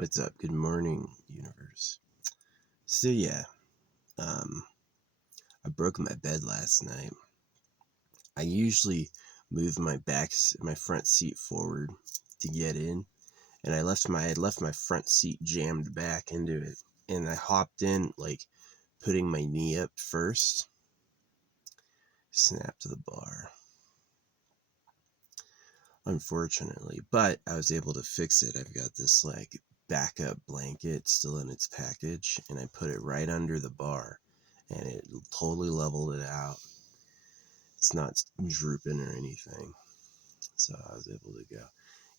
What's up? Good morning, universe. So yeah, I broke my bed last night. I usually move my front seat forward to get in, and I had left my front seat jammed back into it, and I hopped in like putting my knee up first. Snapped the bar, unfortunately, but I was able to fix it. I've got this like backup blanket still in its package, and I put it right under the bar, and it totally leveled it out. It's not drooping or anything, so I was able to go.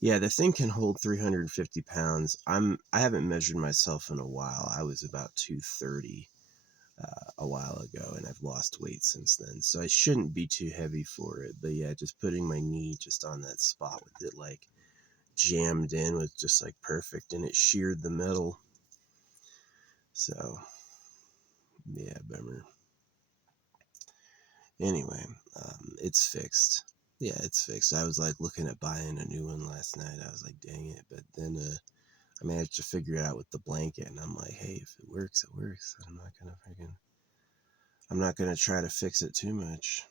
Yeah, the thing can hold 350 pounds. I haven't measured myself in a while. I was about 230 a while ago, and I've lost weight since then, so I shouldn't be too heavy for it. But yeah, just putting my knee just on that spot with it like jammed in was just like perfect, and it sheared the metal. So yeah, bummer. Anyway, it's fixed. Yeah, it's fixed. I was like looking at buying a new one last night. I was like, dang it. But then I managed to figure it out with the blanket, and I'm like, hey, if it works, it works. I'm not gonna try to fix it too much.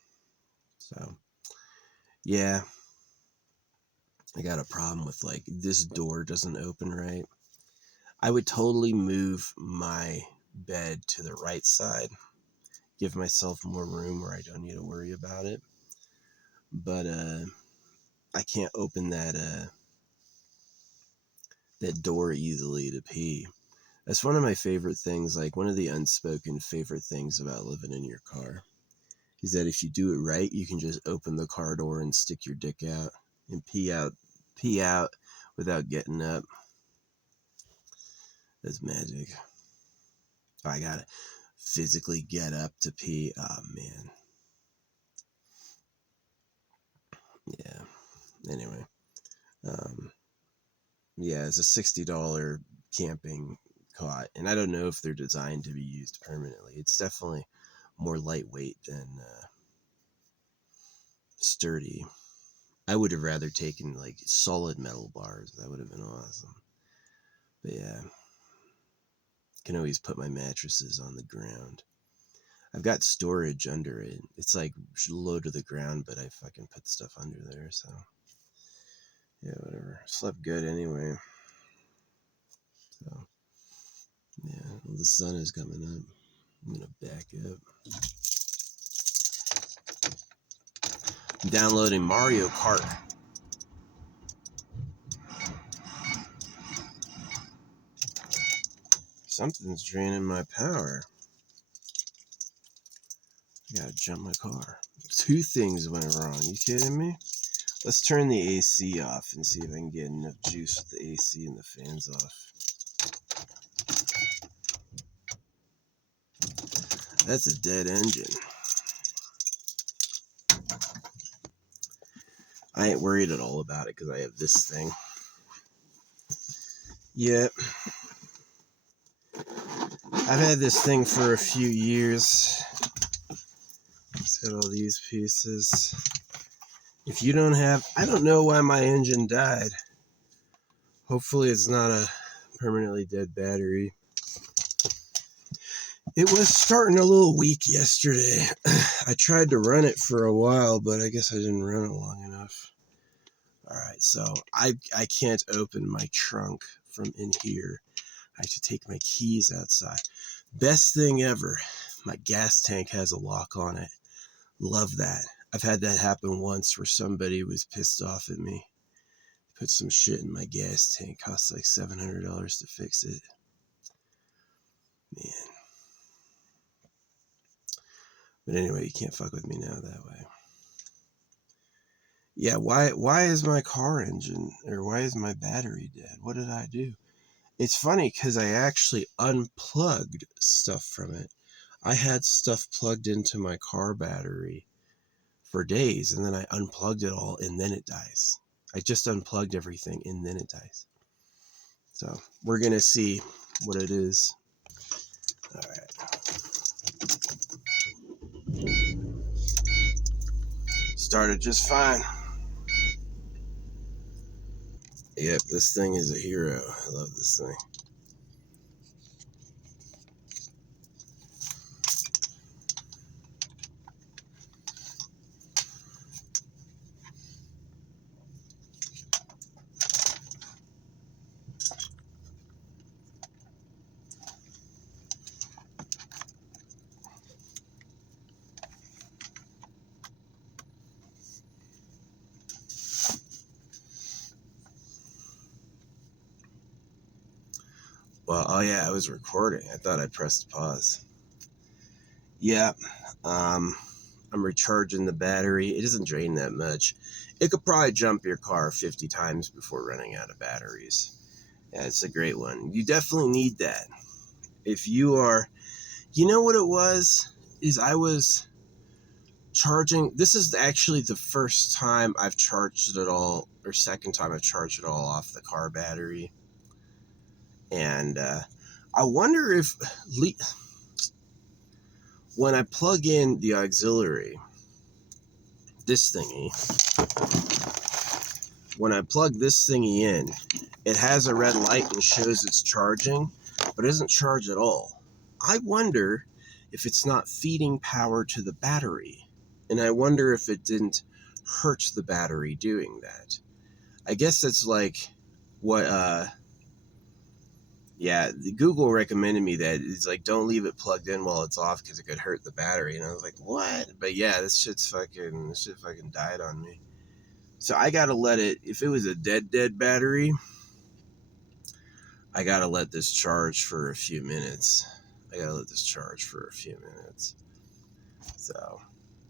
So yeah, I got a problem with like this door doesn't open right. I would totally move my bed to the right side, give myself more room where I don't need to worry about it. But I can't open that door easily to pee. That's one of my favorite things, like one of the unspoken favorite things about living in your car, is that if you do it right, you can just open the car door and stick your dick out and pee out without getting up. That's magic. I gotta physically get up to pee. Oh man. Yeah. Anyway. Yeah, it's a $60 camping cot, and I don't know if they're designed to be used permanently. It's definitely more lightweight than sturdy. I would have rather taken like solid metal bars. That would have been awesome. But yeah, can always put my mattresses on the ground. I've got storage under it. It's like low to the ground, but I fucking put stuff under there. So yeah, whatever. Slept good anyway. So yeah, well, the sun is coming up. I'm gonna back up. I'm downloading Mario Kart. Something's draining my power. I gotta jump my car. 2 things went wrong. You kidding me? Let's turn the AC off and see if I can get enough juice with the AC and the fans off. That's a dead engine. I ain't worried at all about it because I have this thing. Yep. I've had this thing for a few years. It's got all these pieces. If you don't have... I don't know why my engine died. Hopefully it's not a permanently dead battery. It was starting a little weak yesterday. I tried to run it for a while, but I guess I didn't run it long enough. Alright, so I can't open my trunk from in here. I have to take my keys outside. Best thing ever, my gas tank has a lock on it. Love that. I've had that happen once where somebody was pissed off at me. Put some shit in my gas tank. Cost like $700 to fix it. Man. But anyway, you can't fuck with me now that way. Yeah, why is my car engine, or why is my battery dead? What did I do? It's funny because I actually unplugged stuff from it. I had stuff plugged into my car battery for days, and then I unplugged it all, and then it dies. I just unplugged everything, and then it dies. So we're going to see what it is. All right. Started just fine. Yep, this thing is a hero. I love this thing. Well, oh yeah, I was recording. I thought I pressed pause. Yeah, I'm recharging the battery. It doesn't drain that much. It could probably jump your car 50 times before running out of batteries. Yeah, it's a great one. You definitely need that. If you are, you know what it was? Is I was charging. This is actually the first time I've charged it all, or second time I've charged it all off the car battery. And I wonder if when I plug in the auxiliary, this thingy, when I plug this thingy in, it has a red light and shows it's charging, but it doesn't charge at all. I wonder if it's not feeding power to the battery. And I wonder if it didn't hurt the battery doing that. I guess that's like what, Google recommended me that. It's like, don't leave it plugged in while it's off because it could hurt the battery. And I was like, what? But yeah, this shit fucking died on me. So I gotta let it, if it was a dead battery, I gotta let this charge for a few minutes. So,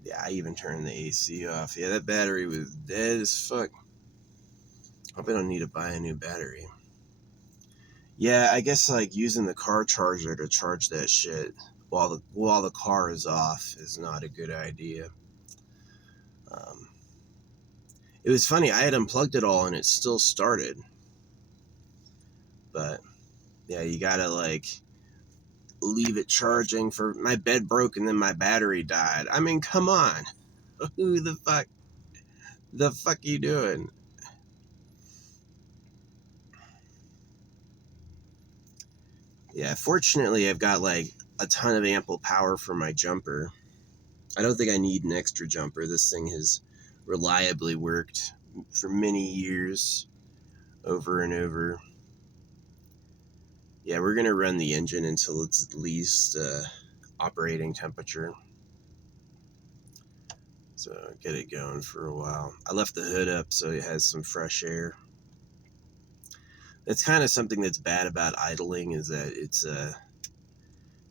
yeah, I even turned the AC off. Yeah, that battery was dead as fuck. Hope I don't need to buy a new battery. Yeah, I guess like using the car charger to charge that shit while the car is off is not a good idea. It was funny, I had unplugged it all and it still started. But yeah, you gotta like leave it charging. For my bed broke and then my battery died. I mean, come on. Who the fuck are you doing? Yeah, fortunately I've got like a ton of ample power for my jumper. I don't think I need an extra jumper. This thing has reliably worked for many years, over and over. Yeah, we're gonna run the engine until it's at least operating temperature. So get it going for a while. I left the hood up so it has some fresh air. That's kind of something that's bad about idling, is that it's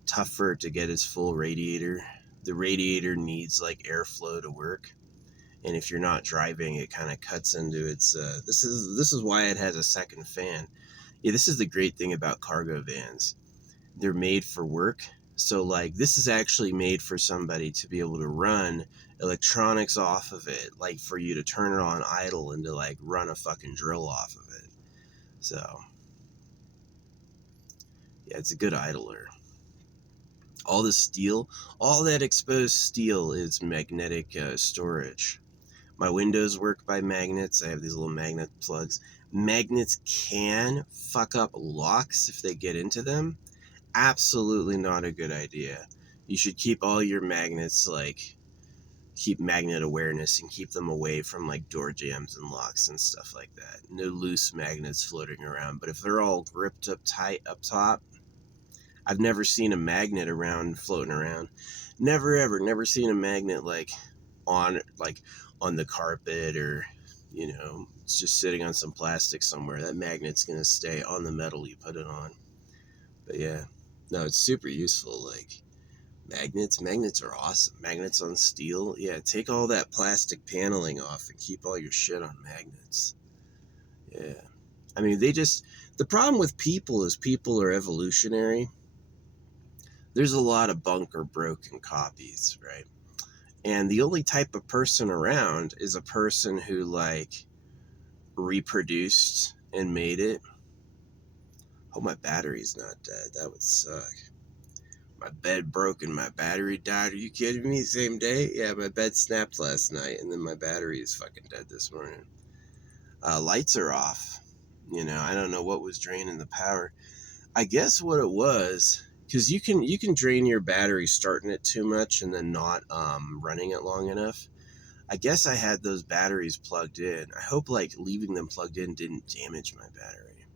tougher to get its full radiator. The radiator needs like airflow to work, and if you're not driving, it kind of cuts into its. This is why it has a second fan. Yeah, this is the great thing about cargo vans. They're made for work. So like this is actually made for somebody to be able to run electronics off of it, like for you to turn it on idle and to like run a fucking drill off of it. So yeah, it's a good idler. All the steel, all that exposed steel is magnetic storage. My windows work by magnets. I have these little magnet plugs. Magnets can fuck up locks if they get into them. Absolutely not a good idea. You should keep all your magnets, like, keep magnet awareness and keep them away from, like, door jambs and locks and stuff like that. No loose magnets floating around. But if they're all gripped up tight up top, I've never seen a magnet floating around. Never seen a magnet, like, on the carpet, or it's just sitting on some plastic somewhere. That magnet's gonna stay on the metal you put it on. But yeah, no, it's super useful. Like magnets are awesome. Magnets on steel. Yeah, take all that plastic paneling off and keep all your shit on magnets. Yeah, I mean the problem with people is people are evolutionary. There's a lot of bunker broken copies, right? And the only type of person around is a person who like reproduced and made it. Hope my battery's not dead. That would suck. My bed broke and my battery died. Are you kidding me? Same day? Yeah, my bed snapped last night and then my battery is fucking dead this morning. Lights are off. You know, I don't know what was draining the power. I guess what it was, because you can drain your battery starting it too much and then not running it long enough. I guess I had those batteries plugged in. I hope like leaving them plugged in didn't damage my battery.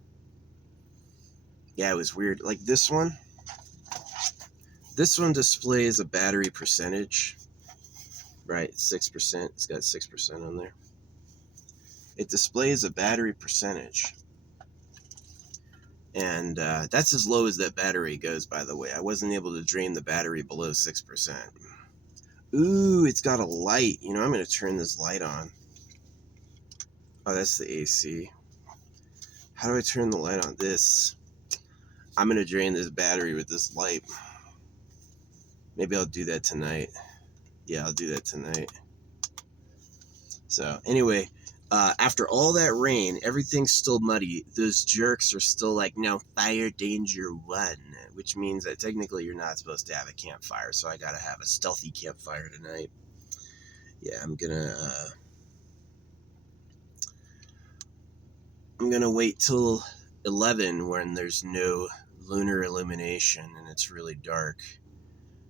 Yeah, it was weird. Like this one displays a battery percentage, right? 6%. It's got 6% on there. It displays a battery percentage. And that's as low as that battery goes, by the way. I wasn't able to drain the battery below 6%. Ooh, it's got a light. You know, I'm going to turn this light on. Oh, that's the AC. How do I turn the light on? This. I'm going to drain this battery with this light. Maybe I'll do that tonight. Yeah, I'll do that tonight. So, anyway, after all that rain, everything's still muddy. Those jerks are still like, no, fire danger 1, which means that technically you're not supposed to have a campfire. So I got to have a stealthy campfire tonight. Yeah, I'm gonna wait till 11 when there's no lunar illumination and it's really dark,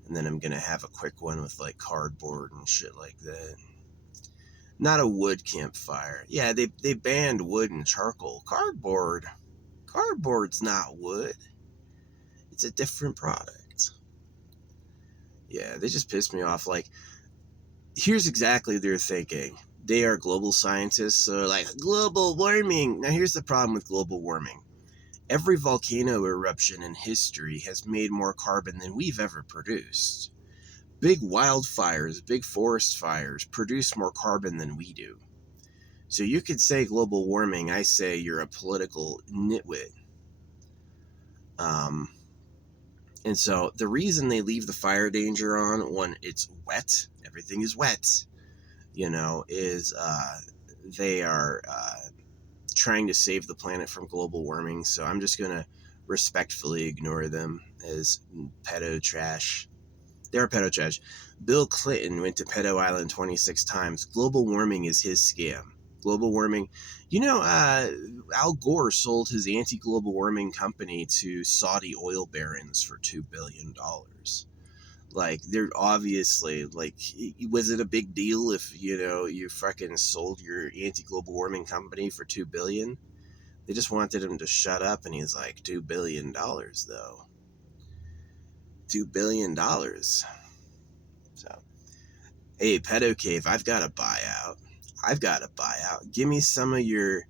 and then I'm gonna have a quick one with like cardboard and shit like that. Not a wood campfire. Yeah, they banned wood and charcoal. Cardboard's not wood. It's a different product. Yeah, they just pissed me off. Like, here's exactly their thinking. They are global scientists, so like, global warming. Now here's the problem with global warming. Every volcano eruption in history has made more carbon than we've ever produced. Big wildfires, big forest fires produce more carbon than we do. So you could say global warming, I say you're a political nitwit. And so the reason they leave the fire danger on when it's wet, everything is wet, you know, is they are trying to save the planet from global warming. So I'm just going to respectfully ignore them as pedo trash. They're pedo trash. Bill Clinton went to Pedo Island 26 times. Global warming is his scam. Global warming. You know, Al Gore sold his anti-global warming company to Saudi oil barons for $2 billion. Like, they're obviously, like, was it a big deal if, you know, you fucking sold your anti-global warming company for $2 billion? They just wanted him to shut up, and he's like, $2 billion, though. $2 billion. So, hey, Pedo Cave, I've got a buyout. Give me some of your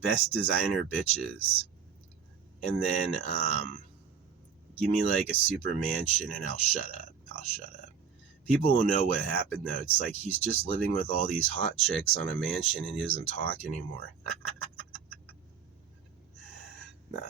best designer bitches. And then, give me like a super mansion and I'll shut up. People will know what happened though. It's like he's just living with all these hot chicks on a mansion and he doesn't talk anymore. Nah.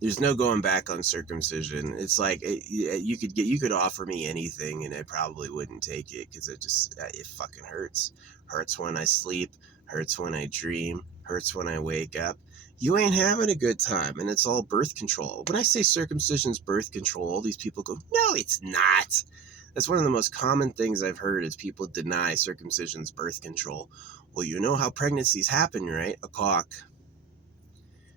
There's no going back on circumcision. It's like you could offer me anything and I probably wouldn't take it because it fucking hurts. Hurts when I sleep, hurts when I dream, hurts when I wake up. You ain't having a good time, and it's all birth control. When I say circumcision's birth control, all these people go, no, it's not. That's one of the most common things I've heard is people deny circumcision's birth control. Well, you know how pregnancies happen, right? A cock.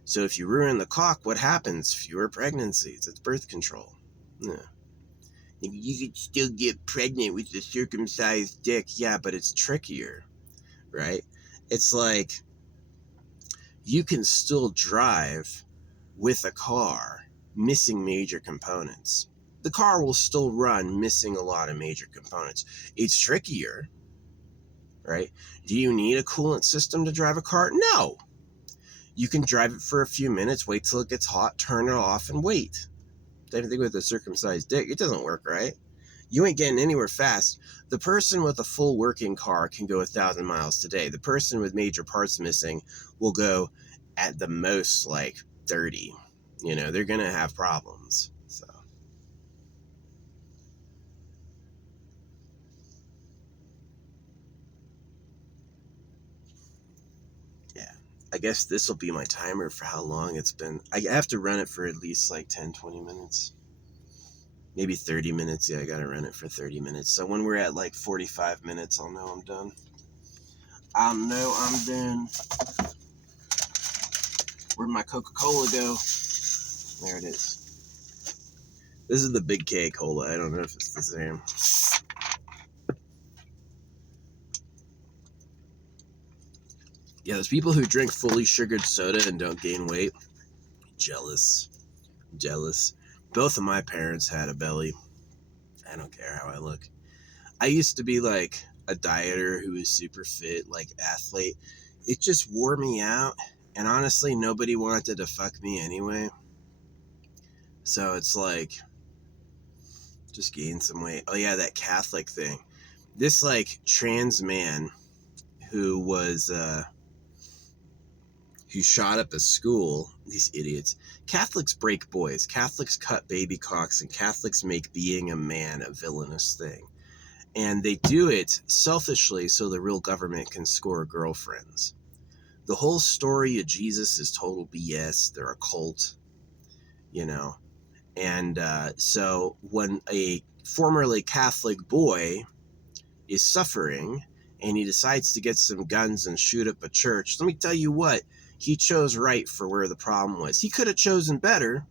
So if you ruin the cock, what happens? Fewer pregnancies. It's birth control. Yeah. You could still get pregnant with a circumcised dick. Yeah, but it's trickier, right? It's like you can still drive with a car missing major components. The car will still run missing a lot of major components. It's trickier, right? Do you need a coolant system to drive a car? No. You can drive it for a few minutes, wait till it gets hot, turn it off, and wait. Same thing with a circumcised dick. It doesn't work, right? You ain't getting anywhere fast. The person with a full working car can go 1,000 miles today. The person with major parts missing will go at the most like 30. You know, they're going to have problems. So, yeah. I guess this will be my timer for how long it's been. I have to run it for at least like 10, 20 minutes. Maybe 30 minutes. Yeah, I got to run it for 30 minutes. So when we're at like 45 minutes, I'll know I'm done. Where'd my Coca-Cola go? There it is. This is the Big K Cola. I don't know if it's the same. Yeah, there's people who drink fully sugared soda and don't gain weight. Jealous. Both of my parents had a belly. I don't care how I look. I used to be like a dieter who was super fit, like athlete. It just wore me out. And honestly, nobody wanted to fuck me anyway. So it's like, just gain some weight. Oh yeah, that Catholic thing. This like trans man who was, who shot up a school, these idiots. Catholics break boys, Catholics cut baby cocks, and Catholics make being a man a villainous thing. And they do it selfishly so the real government can score girlfriends. The whole story of Jesus is total BS. They're a cult, you know. And so when a formerly Catholic boy is suffering and he decides to get some guns and shoot up a church, let me tell you what, he chose right for where the problem was. He could have chosen better.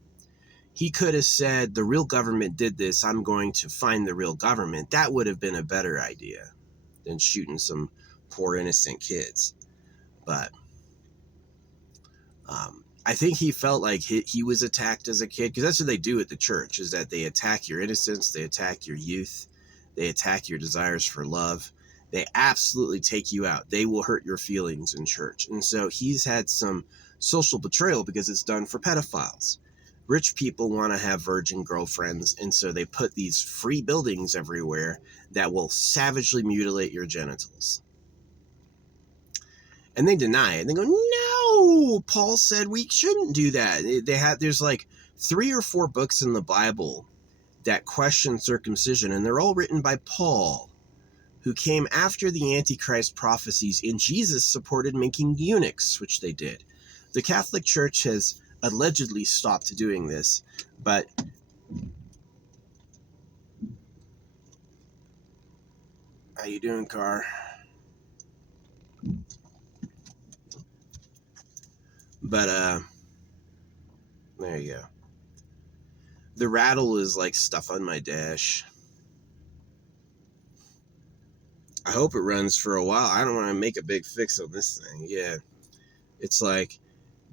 He could have said, the real government did this, I'm going to find the real government. That would have been a better idea than shooting some poor innocent kids. But I think he felt like he was attacked as a kid, because that's what they do at the church, is that they attack your innocence, they attack your youth, they attack your desires for love. They absolutely take you out. They will hurt your feelings in church. And so he's had some social betrayal because it's done for pedophiles. Rich people want to have virgin girlfriends, and so they put these free buildings everywhere that will savagely mutilate your genitals. And they deny it. They go, no, Paul said we shouldn't do that. There's like 3 or 4 books in the Bible that question circumcision, and they're all written by Paul, who came after the Antichrist prophecies, and Jesus supported making eunuchs, which they did. The Catholic Church has allegedly stopped doing this, but how you doing, Car? But there you go. The rattle is like stuff on my dash. I hope it runs for a while. I don't want to make a big fix on this thing. Yeah. It's like,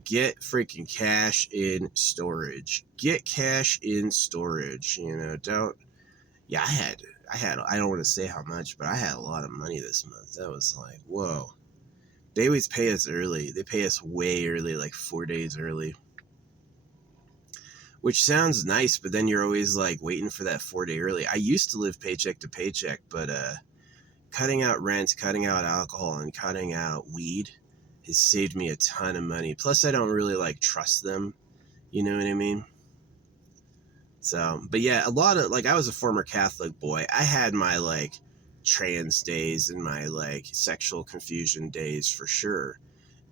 get freaking cash in storage. Get cash in storage. You know, don't. Yeah, I don't want to say how much, but I had a lot of money this month. That was like, whoa. They always pay us early. They pay us way early, like 4 days early. Which sounds nice, but then you're always like waiting for that 4 day early. I used to live paycheck to paycheck, but cutting out rent, cutting out alcohol, and cutting out weed has saved me a ton of money. Plus, I don't really like trust them. You know what I mean? So, but yeah, a lot of, like, I was a former Catholic boy. I had my like trans days and my like sexual confusion days for sure.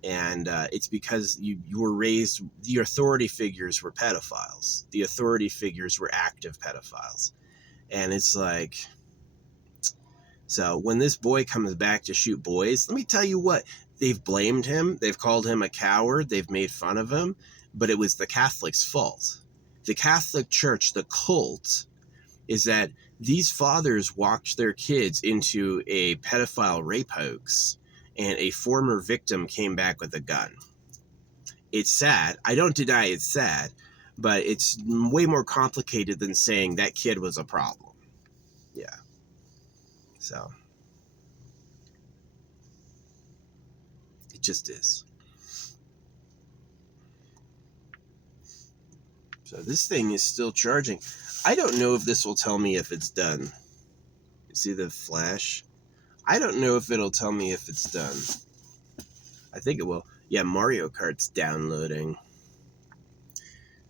And it's because you were raised, the authority figures were pedophiles. The authority figures were active pedophiles. And it's like, so when this boy comes back to shoot boys, let me tell you what, they've blamed him. They've called him a coward. They've made fun of him. But it was the Catholic's fault. The Catholic Church, the cult, is that these fathers walked their kids into a pedophile rape hoax, and a former victim came back with a gun. It's sad. I don't deny it's sad, but it's way more complicated than saying that kid was a problem. Yeah. So it just is. So this thing is still charging. I don't know if this will tell me if it's done. You see the flash? I don't know if it'll tell me if it's done. I think it will. Yeah, Mario Kart's downloading.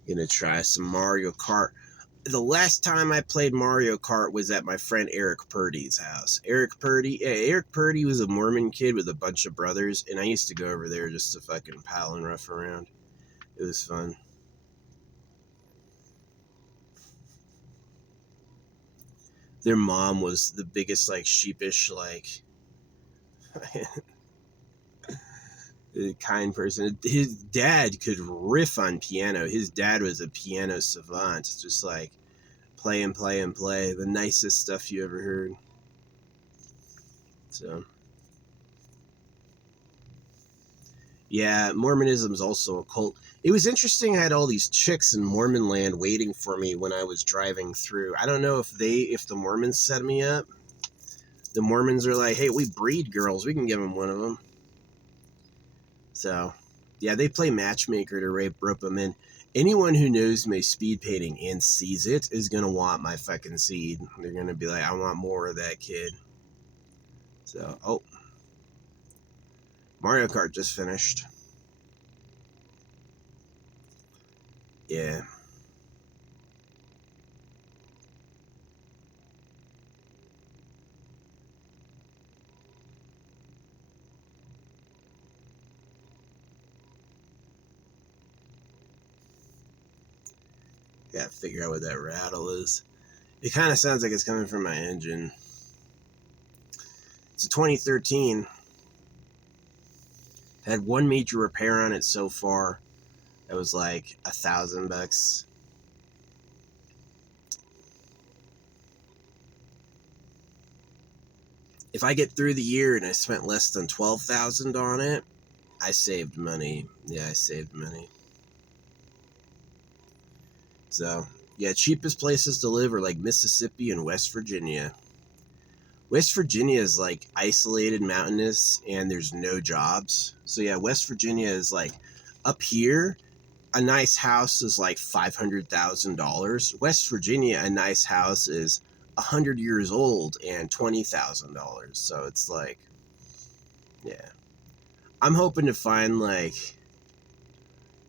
Gonna try some Mario Kart. The last time I played Mario Kart was at my friend Eric Purdy's house. Eric Purdy was a Mormon kid with a bunch of brothers, and I used to go over there just to fucking pal and rough around. It was fun. Their mom was the biggest, like, sheepish, like... a kind person. His dad could riff on piano. His dad was a piano savant, just like play and play and play. The nicest stuff you ever heard. So, yeah, Mormonism is also a cult. It was interesting. I had all these chicks in Mormon land waiting for me when I was driving through. I don't know if the Mormons set me up. The Mormons are like, hey, we breed girls. We can give them one of them. So, yeah, they play matchmaker to rope them in. Anyone who knows my speed painting and sees it is going to want my fucking seed. They're going to be like, I want more of that kid. So, oh. Mario Kart just finished. Yeah. Gotta figure out what that rattle is. It kind of sounds like it's coming from my engine. It's a 2013. Had one major repair on it so far. It was like $1,000. If I get through the year and I spent less than $12,000 on it, I saved money. Yeah, I saved money. So, yeah, cheapest places to live are like Mississippi and West Virginia. West Virginia is like isolated, mountainous, and there's no jobs. So yeah, West Virginia is like up here. A nice house is like $500,000. West Virginia, a nice house is 100 years old and $20,000. So it's like, yeah, I'm hoping to find like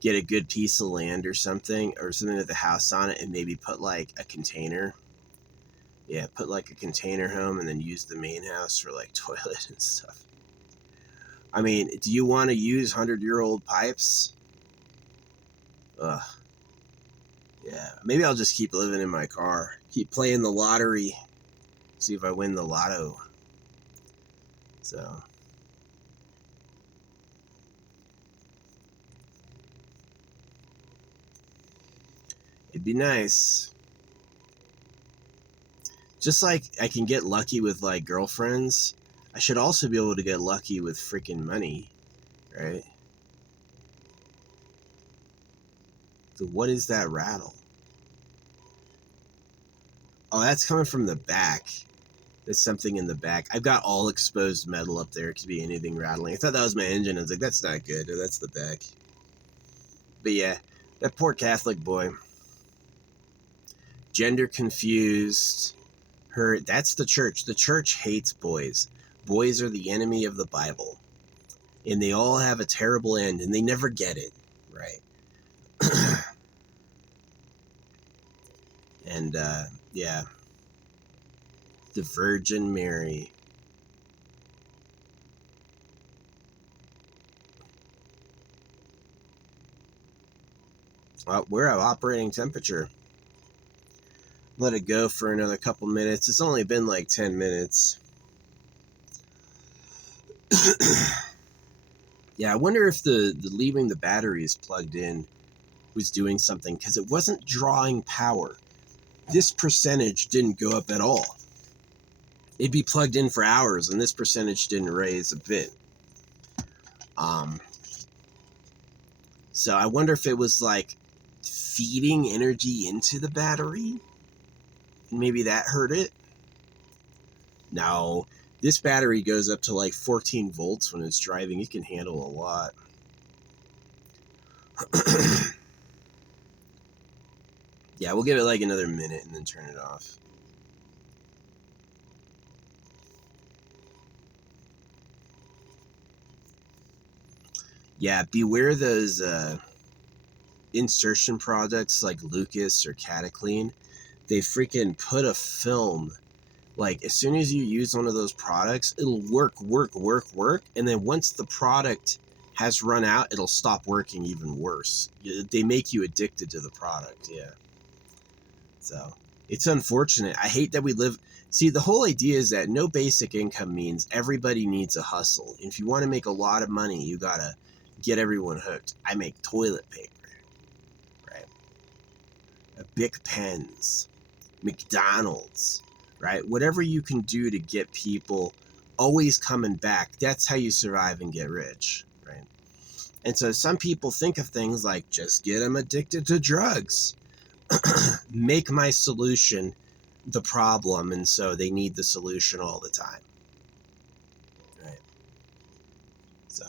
get a good piece of land or something with a house on it, and maybe put like a container. Yeah, put like a container home and then use the main house for like toilet and stuff. I mean, do you want to use 100-year-old pipes? Ugh. Yeah, maybe I'll just keep living in my car. Keep playing the lottery. See if I win the lotto. So. It'd be nice. Just like I can get lucky with like girlfriends, I should also be able to get lucky with freaking money, right? So what is that rattle? Oh, that's coming from the back. There's something in the back. I've got all exposed metal up there. It could be anything rattling. I thought that was my engine. I was like, that's not good. Oh, that's the back. But yeah, that poor Catholic boy. Gender confused. That's the church. The church hates boys. Boys are the enemy of the Bible. And they all have a terrible end, and they never get it, right? And, yeah. The Virgin Mary. Well, we're at operating temperature. Let it go for another couple minutes. It's only been like 10 minutes. Yeah, I wonder if the leaving the batteries plugged in was doing something, because it wasn't drawing power. This percentage didn't go up at all. It'd be plugged in for hours, and this percentage didn't raise a bit. So I wonder if it was like feeding energy into the battery. Maybe that hurt it. No, this battery goes up to like 14 volts when it's driving. It can handle a lot. Yeah, we'll give it like another minute and then turn it off. Yeah, beware those insertion products like Lucas or Cataclean. They freaking put a film. Like, as soon as you use one of those products, it'll work. And then once the product has run out, it'll stop working even worse. They make you addicted to the product, yeah. So, it's unfortunate. I hate that we live... See, the whole idea is that no basic income means everybody needs a hustle. If you want to make a lot of money, you gotta get everyone hooked. I make toilet paper, right? Bic pens, McDonald's, right? Whatever you can do to get people always coming back. That's how you survive and get rich, right? And so some people think of things like just get them addicted to drugs, make my solution the problem, and so they need the solution all the time, right? So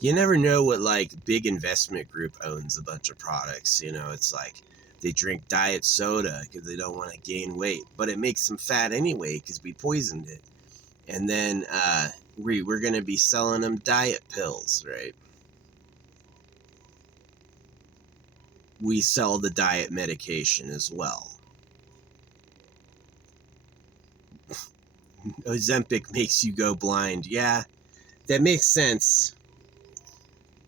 you never know what like big investment group owns a bunch of products. You know, it's like they drink diet soda because they don't want to gain weight, but it makes them fat anyway because we poisoned it. And then we're going to be selling them diet pills, right? We sell the diet medication as well. Ozempic makes you go blind. Yeah, that makes sense.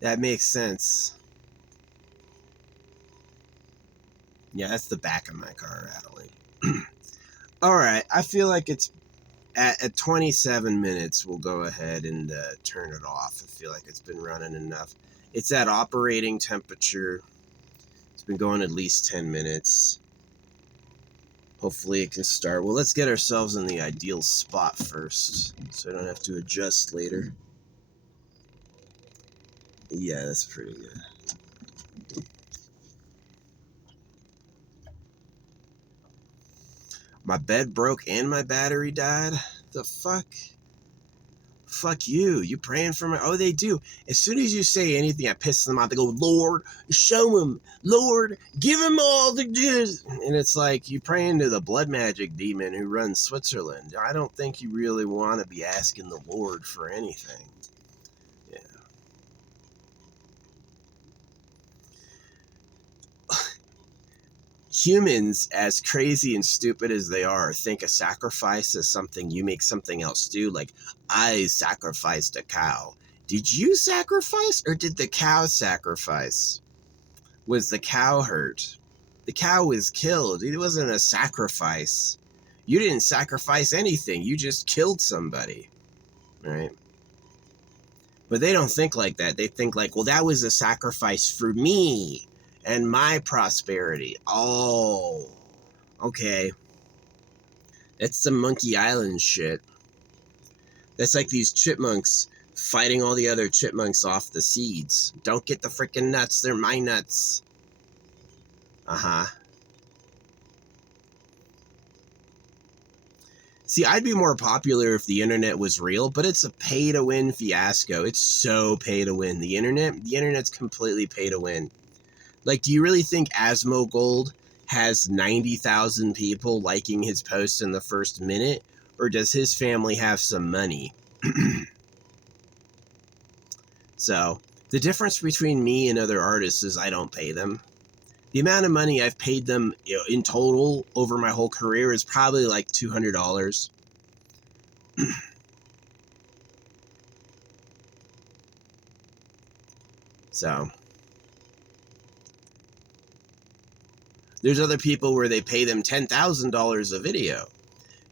That makes sense. Yeah, that's the back of my car rattling. All right, I feel like it's at 27 minutes. We'll go ahead and turn it off. I feel like it's been running enough. It's at operating temperature. It's been going at least 10 minutes. Hopefully it can start. Well, let's get ourselves in the ideal spot first so I don't have to adjust later. Yeah, that's pretty good. My bed broke and my battery died? The fuck? Fuck you. You praying for me? Oh, they do. As soon as you say anything, I piss them off. They go, Lord, show him. Lord, give him all the juice. And it's like you praying to the blood magic demon who runs Switzerland. I don't think you really want to be asking the Lord for anything. Yeah. Humans, as crazy and stupid as they are, think a sacrifice is something you make something else do. Like, I sacrificed a cow. Did you sacrifice or did the cow sacrifice? Was the cow hurt? The cow was killed. It wasn't a sacrifice. You didn't sacrifice anything. You just killed somebody, right? But they don't think like that. They think like, well, that was a sacrifice for me and my prosperity. Oh, okay. That's some Monkey Island shit. That's like these chipmunks fighting all the other chipmunks off the seeds. Don't get the freaking nuts. They're my nuts. Uh-huh. See, I'd be more popular if the internet was real, but it's a pay-to-win fiasco. It's so pay-to-win. The internet's completely pay-to-win. Like, do you really think Asmongold has 90,000 people liking his post in the first minute? Or does his family have some money? So, the difference between me and other artists is I don't pay them. The amount of money I've paid them in total over my whole career is probably like $200. So, there's other people where they pay them $10,000 a video.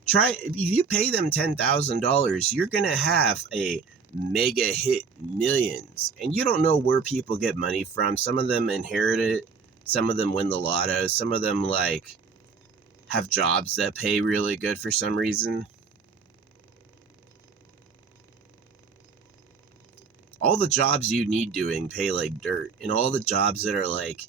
If you pay them $10,000, you're going to have a mega hit millions. And you don't know where people get money from. Some of them inherit it. Some of them win the lotto. Some of them like have jobs that pay really good for some reason. All the jobs you need doing pay like dirt. And all the jobs that are like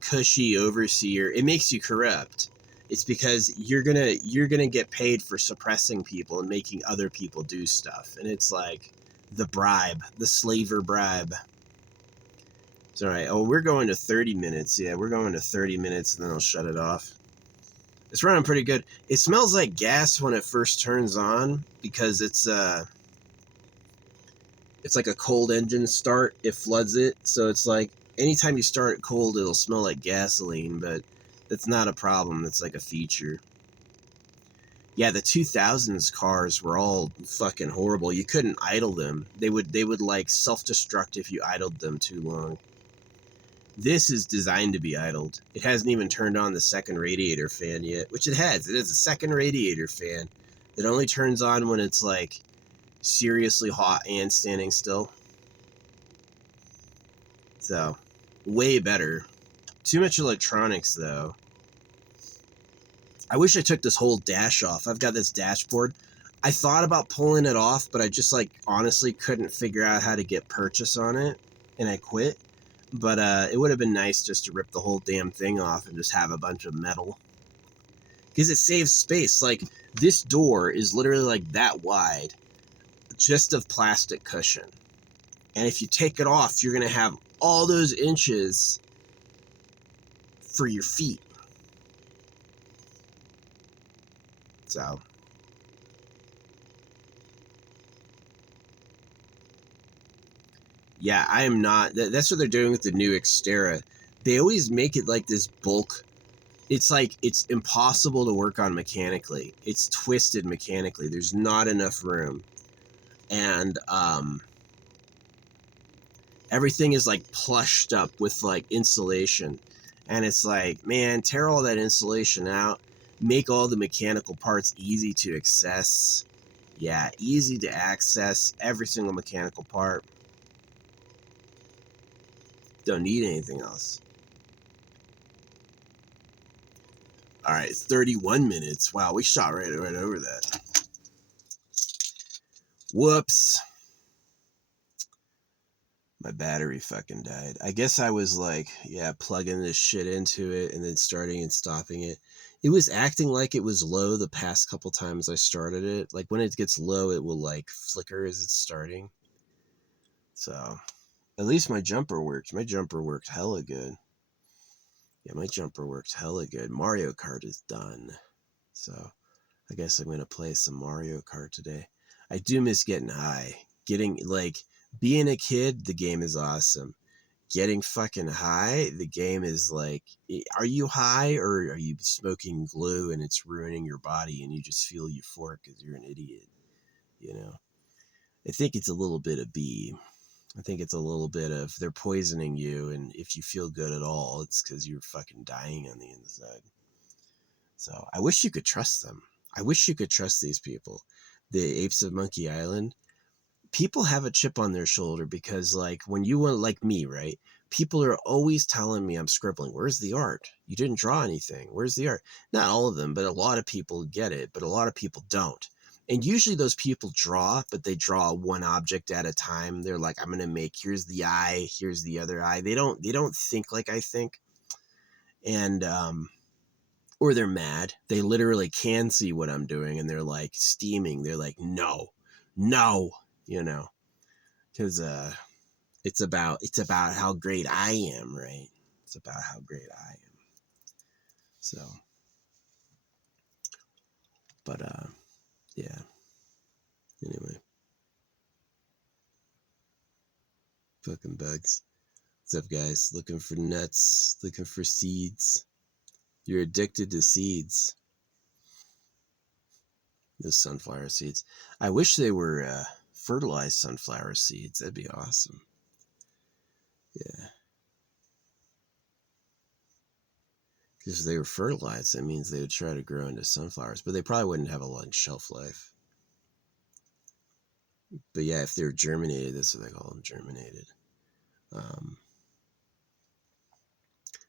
cushy overseer, it makes you corrupt. It's because you're gonna get paid for suppressing people and making other people do stuff. And it's like the bribe, the slaver bribe. It's all right. Oh, we're going to 30 minutes. Yeah, we're going to 30 minutes and then I'll shut it off. It's running pretty good. It smells like gas when it first turns on because it's like a cold engine start. It floods it. So it's like anytime you start it cold, it'll smell like gasoline, but that's not a problem. That's like a feature. Yeah, the 2000s cars were all fucking horrible. You couldn't idle them. They would like self-destruct if you idled them too long. This is designed to be idled. It hasn't even turned on the second radiator fan yet, which it has. It has a second radiator fan that only turns on when it's like seriously hot and standing still. So, way better. Too much electronics, though. I wish I took this whole dash off. I've got this dashboard. I thought about pulling it off, but I just, like, honestly couldn't figure out how to get purchase on it, and I quit. But it would have been nice just to rip the whole damn thing off and just have a bunch of metal. Because it saves space. Like, this door is literally, like, that wide, just of plastic cushion. And if you take it off, you're going to have all those inches for your feet. So, yeah, I am not. That's what they're doing with the new Xterra. They always make it like this bulk. It's like it's impossible to work on mechanically. It's twisted mechanically. There's not enough room. And everything is like plushed up with like insulation. And it's like, man, tear all that insulation out. Make all the mechanical parts easy to access. Yeah, easy to access every single mechanical part. Don't need anything else. All right, 31 minutes. Wow, we shot right over that. Whoops. My battery fucking died. I guess I was like, yeah, plugging this shit into it and then starting and stopping it. It was acting like it was low the past couple times I started it. Like when it gets low, it will like flicker as it's starting. So at least my jumper worked. My jumper worked hella good. Yeah, my jumper worked hella good. Mario Kart is done. So I guess I'm going to play some Mario Kart today. I do miss getting high. Being a kid, the game is awesome. Getting fucking high, the game is like, are you high or are you smoking glue and it's ruining your body and you just feel euphoric because you're an idiot? You know? I think it's a little bit of B. I think it's a little bit of they're poisoning you, and if you feel good at all, it's because you're fucking dying on the inside. So I wish you could trust them. I wish you could trust these people. The Apes of Monkey Island, people have a chip on their shoulder because, like, when you went like me, right? People are always telling me I'm scribbling. Where's the art? You didn't draw anything. Where's the art? Not all of them, but a lot of people get it, but a lot of people don't. And usually those people draw, but they draw one object at a time. They're like, I'm going to make, here's the eye, here's the other eye. They don't think like I think. And, or they're mad. They literally can see what I'm doing and they're like steaming. They're like, no, you know, because it's about how great I am, right? It's about how great I am. So, but yeah. Anyway, fucking bugs. What's up, guys? Looking for nuts? Looking for seeds? You're addicted to seeds. Those sunflower seeds. I wish they were fertilized sunflower seeds. That'd be awesome. Yeah. Because if they were fertilized, that means they would try to grow into sunflowers, but they probably wouldn't have a long shelf life. But yeah, if they're germinated, that's what they call them, germinated.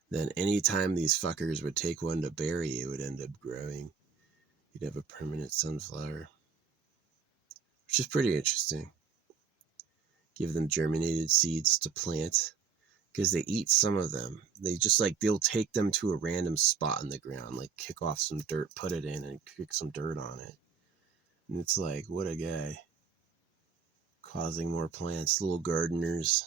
Then anytime these fuckers would take one to bury, it would end up growing. You'd have a permanent sunflower, which is pretty interesting. Give them germinated seeds to plant, because they eat some of them. They just like, they'll take them to a random spot in the ground, like kick off some dirt, put it in and kick some dirt on it. And it's like, what a guy. Causing more plants, little gardeners.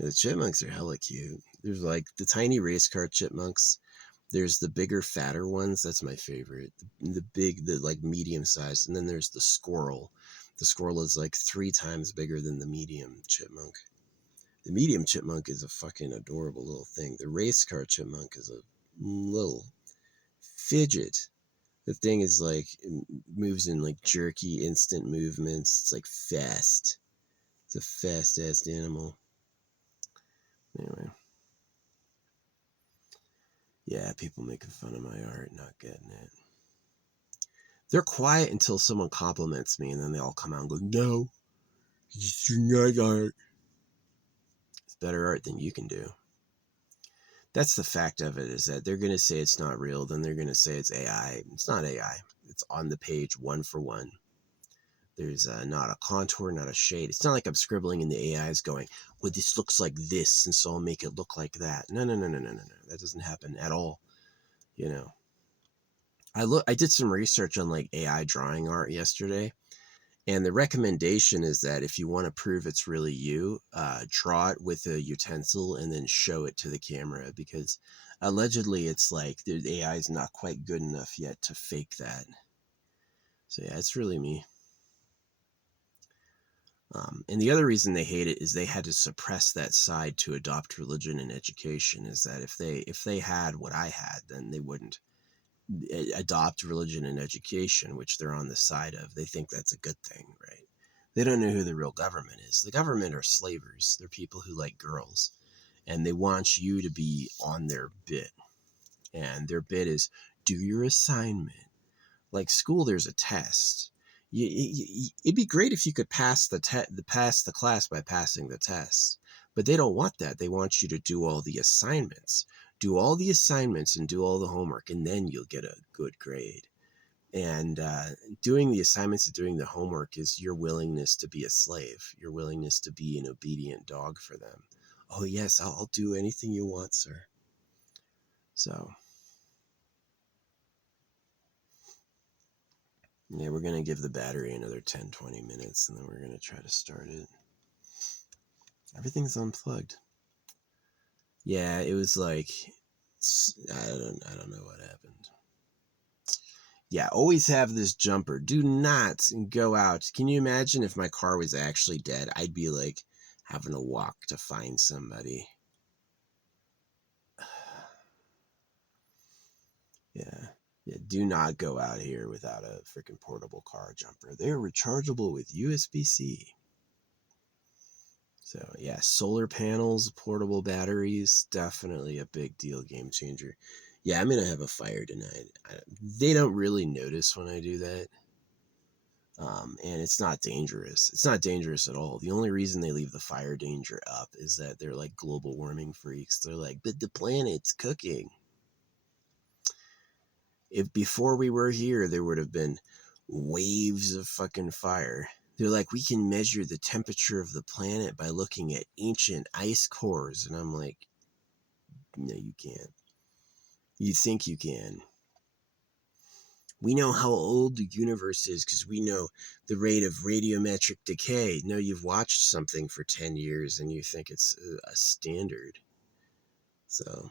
The chipmunks are hella cute. There's like the tiny race car chipmunks. There's the bigger, fatter ones. That's my favorite. The like medium size. And then there's the squirrel. The squirrel is like 3 times bigger than the medium chipmunk. The medium chipmunk is a fucking adorable little thing. The race car chipmunk is a little fidget. The thing is like, moves in like jerky, instant movements. It's like fast. It's a fast ass animal. Anyway. Yeah, people making fun of my art, not getting it. They're quiet until someone compliments me, and then they all come out and go, no, it's not art. It's better art than you can do. That's the fact of it, is that they're going to say it's not real, then they're going to say it's AI. It's not AI. It's on the page one for one. There's not a contour, not a shade. It's not like I'm scribbling and the AI is going, well, this looks like this, and so I'll make it look like that. No. That doesn't happen at all. You know, I did some research on like AI drawing art yesterday, and the recommendation is that if you want to prove it's really you, draw it with a utensil and then show it to the camera, because allegedly it's like the AI is not quite good enough yet to fake that. So yeah, it's really me. And the other reason they hate it is they had to suppress that side to adopt religion and education. Is that if they had what I had, then they wouldn't adopt religion and education, which they're on the side of. They think that's a good thing, right? They don't know who the real government is. The government are slavers. They're people who like girls, and they want you to be on their bit. And their bit is do your assignment. Like school, there's a test. It'd be great if you could pass pass the class by passing the test, but they don't want that. They want you to do all the assignments, and do all the homework, and then you'll get a good grade. And doing the assignments and doing the homework is your willingness to be a slave, your willingness to be an obedient dog for them. Oh yes, I'll do anything you want, sir. So yeah, we're going to give the battery another 10-20 minutes, and then we're going to try to start it. Everything's unplugged. Yeah, it was like, I don't know what happened. Yeah, always have this jumper. Do not go out. Can you imagine if my car was actually dead? I'd be like having to walk to find somebody. Yeah. Yeah, do not go out here without a freaking portable car jumper. They're rechargeable with USB-C. So yeah, solar panels, portable batteries, definitely a big deal, game changer. Yeah, I'm gonna have a fire tonight. They don't really notice when I do that, and it's not dangerous. It's not dangerous at all. The only reason they leave the fire danger up is that they're like global warming freaks. They're like, but the planet's cooking. If before we were here, there would have been waves of fucking fire. They're like, we can measure the temperature of the planet by looking at ancient ice cores. And I'm like, no, you can't. You think you can. We know how old the universe is because we know the rate of radiometric decay. No, you've watched something for 10 years and you think it's a standard. So,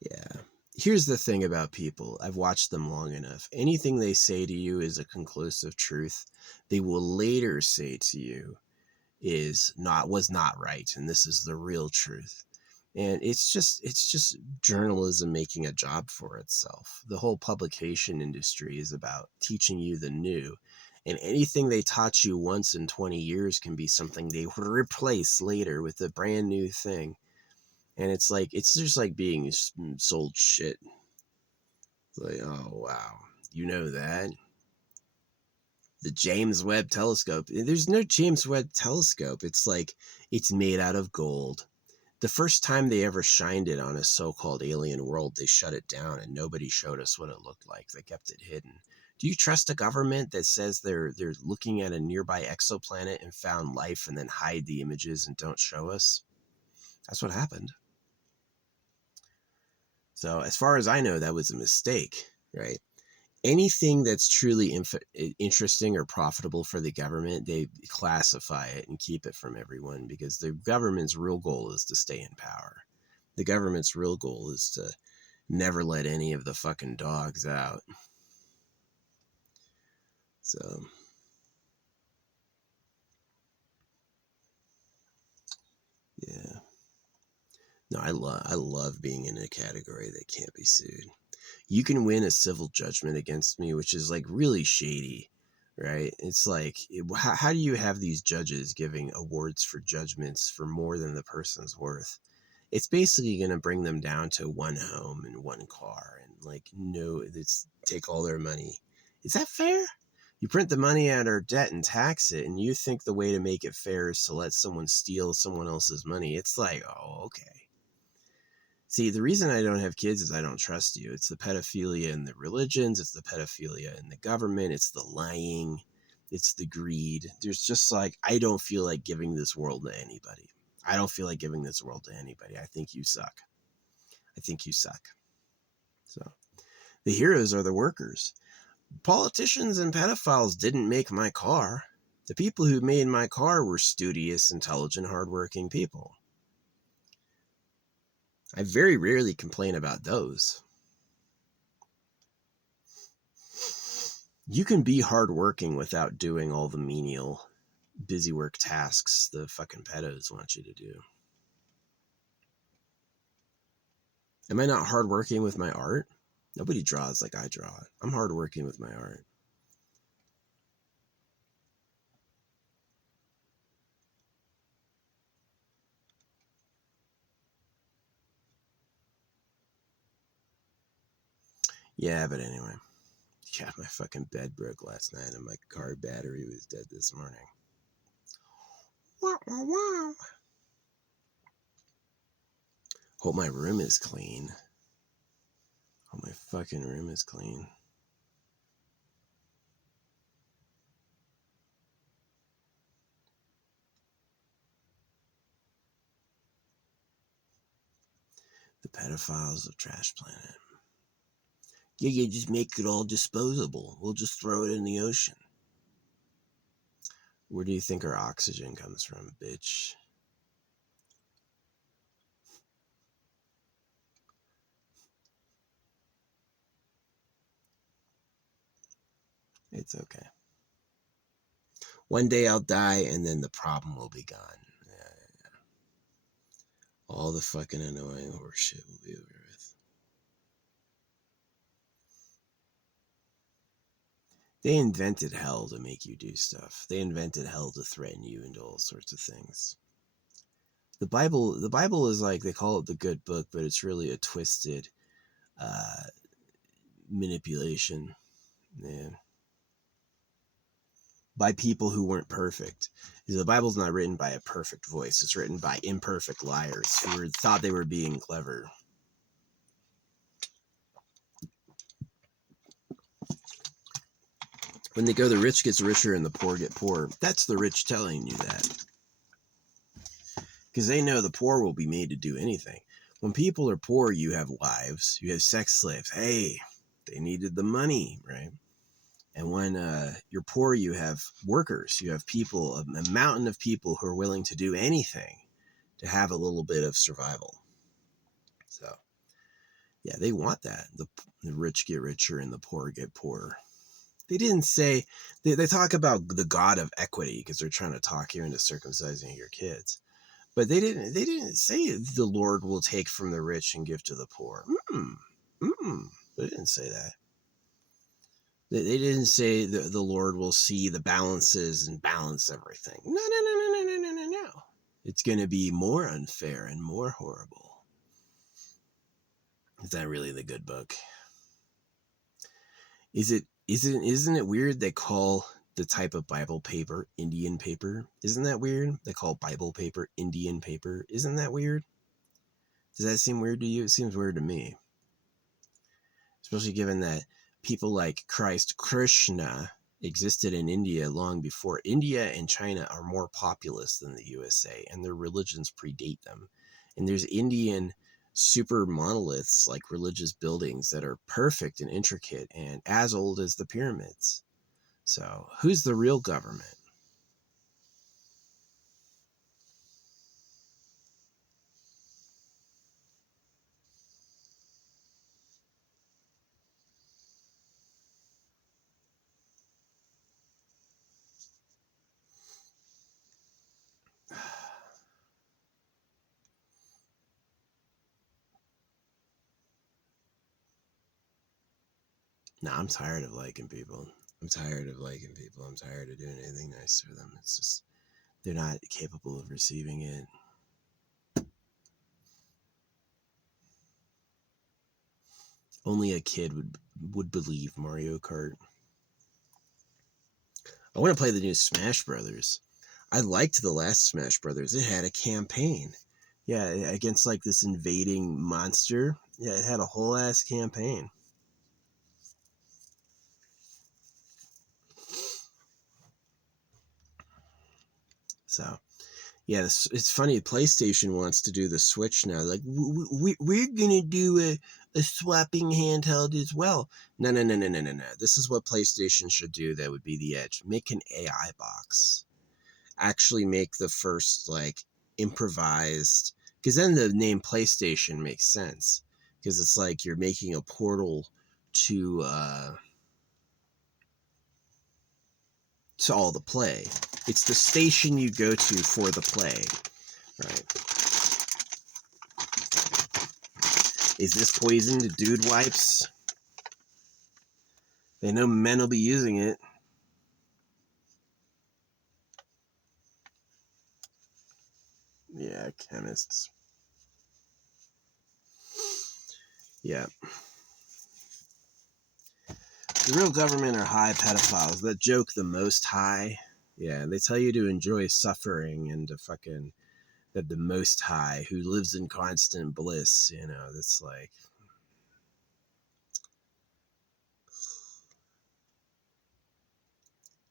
yeah. Here's the thing about people. I've watched them long enough. Anything they say to you is a conclusive truth. They will later say to you was not right, and this is the real truth. And it's just journalism making a job for itself. The whole publication industry is about teaching you the new, and anything they taught you once in 20 years can be something they replace later with a brand new thing. And it's just like being sold shit. It's like, oh wow, you know that the James Webb Telescope. There's no James Webb Telescope. It's like it's made out of gold. The first time they ever shined it on a so-called alien world, they shut it down and nobody showed us what it looked like. They kept it hidden. Do you trust a government that says they're looking at a nearby exoplanet and found life and then hide the images and don't show us? That's what happened. So as far as I know, that was a mistake, right? Anything that's truly interesting or profitable for the government, they classify it and keep it from everyone because the government's real goal is to stay in power. The government's real goal is to never let any of the fucking dogs out. So, yeah. No, I love being in a category that can't be sued. You can win a civil judgment against me, which is like really shady, right? It's like, how do you have these judges giving awards for judgments for more than the person's worth? It's basically going to bring them down to one home and one car and like, no, it's take all their money. Is that fair? You print the money out our debt and tax it, and you think the way to make it fair is to let someone steal someone else's money. It's like, oh, okay. See, the reason I don't have kids is I don't trust you. It's the pedophilia in the religions, it's the pedophilia in the government, it's the lying, it's the greed. There's just like, I don't feel like giving this world to anybody. I don't feel like giving this world to anybody. I think you suck. I think you suck. So the heroes are the workers. Politicians and pedophiles didn't make my car. The people who made my car were studious, intelligent, hardworking people. I very rarely complain about those. You can be hardworking without doing all the menial, busy work tasks the fucking pedos want you to do. Am I not hardworking with my art? Nobody draws like I draw it. I'm hardworking with my art. Yeah, but anyway. Yeah, my fucking bed broke last night and my car battery was dead this morning. Wow, wow, wow. Hope my room is clean. Hope my fucking room is clean. The pedophiles of Trash Planet. Yeah, you just make it all disposable. We'll just throw it in the ocean. Where do you think our oxygen comes from, bitch? It's okay. One day I'll die and then the problem will be gone. Yeah. All the fucking annoying horse shit will be over with. They invented hell to make you do stuff. They invented hell to threaten you and all sorts of things. The Bible is like, they call it the good book, but it's really a twisted manipulation. Yeah. By people who weren't perfect. The Bible's not written by a perfect voice. It's written by imperfect liars who thought they were being clever. When they go, the rich gets richer and the poor get poorer. That's the rich telling you that. Because they know the poor will be made to do anything. When people are poor, you have wives, you have sex slaves. Hey, they needed the money, right? And when you're poor, you have workers. You have people, a mountain of people who are willing to do anything to have a little bit of survival. So, yeah, they want that. The rich get richer and the poor get poorer. They didn't say, they talk about the God of equity because they're trying to talk you into circumcising your kids. But they didn't say the Lord will take from the rich and give to the poor. They didn't say that. They didn't say the Lord will see the balances and balance everything. No. It's going to be more unfair and more horrible. Is that really the good book? Isn't it weird they call the type of Bible paper Indian paper? Isn't that weird? They call Bible paper Indian paper. Isn't that weird? Does that seem weird to you? It seems weird to me. Especially given that people like Christ Krishna existed in India long before. India and China are more populous than the USA, and their religions predate them. And there's Indian super monoliths, like religious buildings that are perfect and intricate and as old as the pyramids. So who's the real government? I'm tired of liking people. I'm tired of liking people. I'm tired of doing anything nice for them. It's just, they're not capable of receiving it. Only a kid would believe Mario Kart. I want to play the new Smash Brothers. I liked the last Smash Brothers. It had a campaign. Yeah, against like this invading monster. Yeah, it had a whole ass campaign. So, yeah, it's funny. PlayStation wants to do the Switch now. Like, we're going to do a swapping handheld as well. No. This is what PlayStation should do. That would be the edge. Make an AI box. Actually make the first, like, improvised. Because then the name PlayStation makes sense. Because it's like you're making a portal to all the play. It's the station you go to for the play, right? Is this poisoned? Dude wipes? They know men will be using it. Yeah, chemists. Yeah. The real government are high pedophiles. That joke, the most high. Yeah, they tell you to enjoy suffering and to fucking, that the most high who lives in constant bliss, you know, that's like,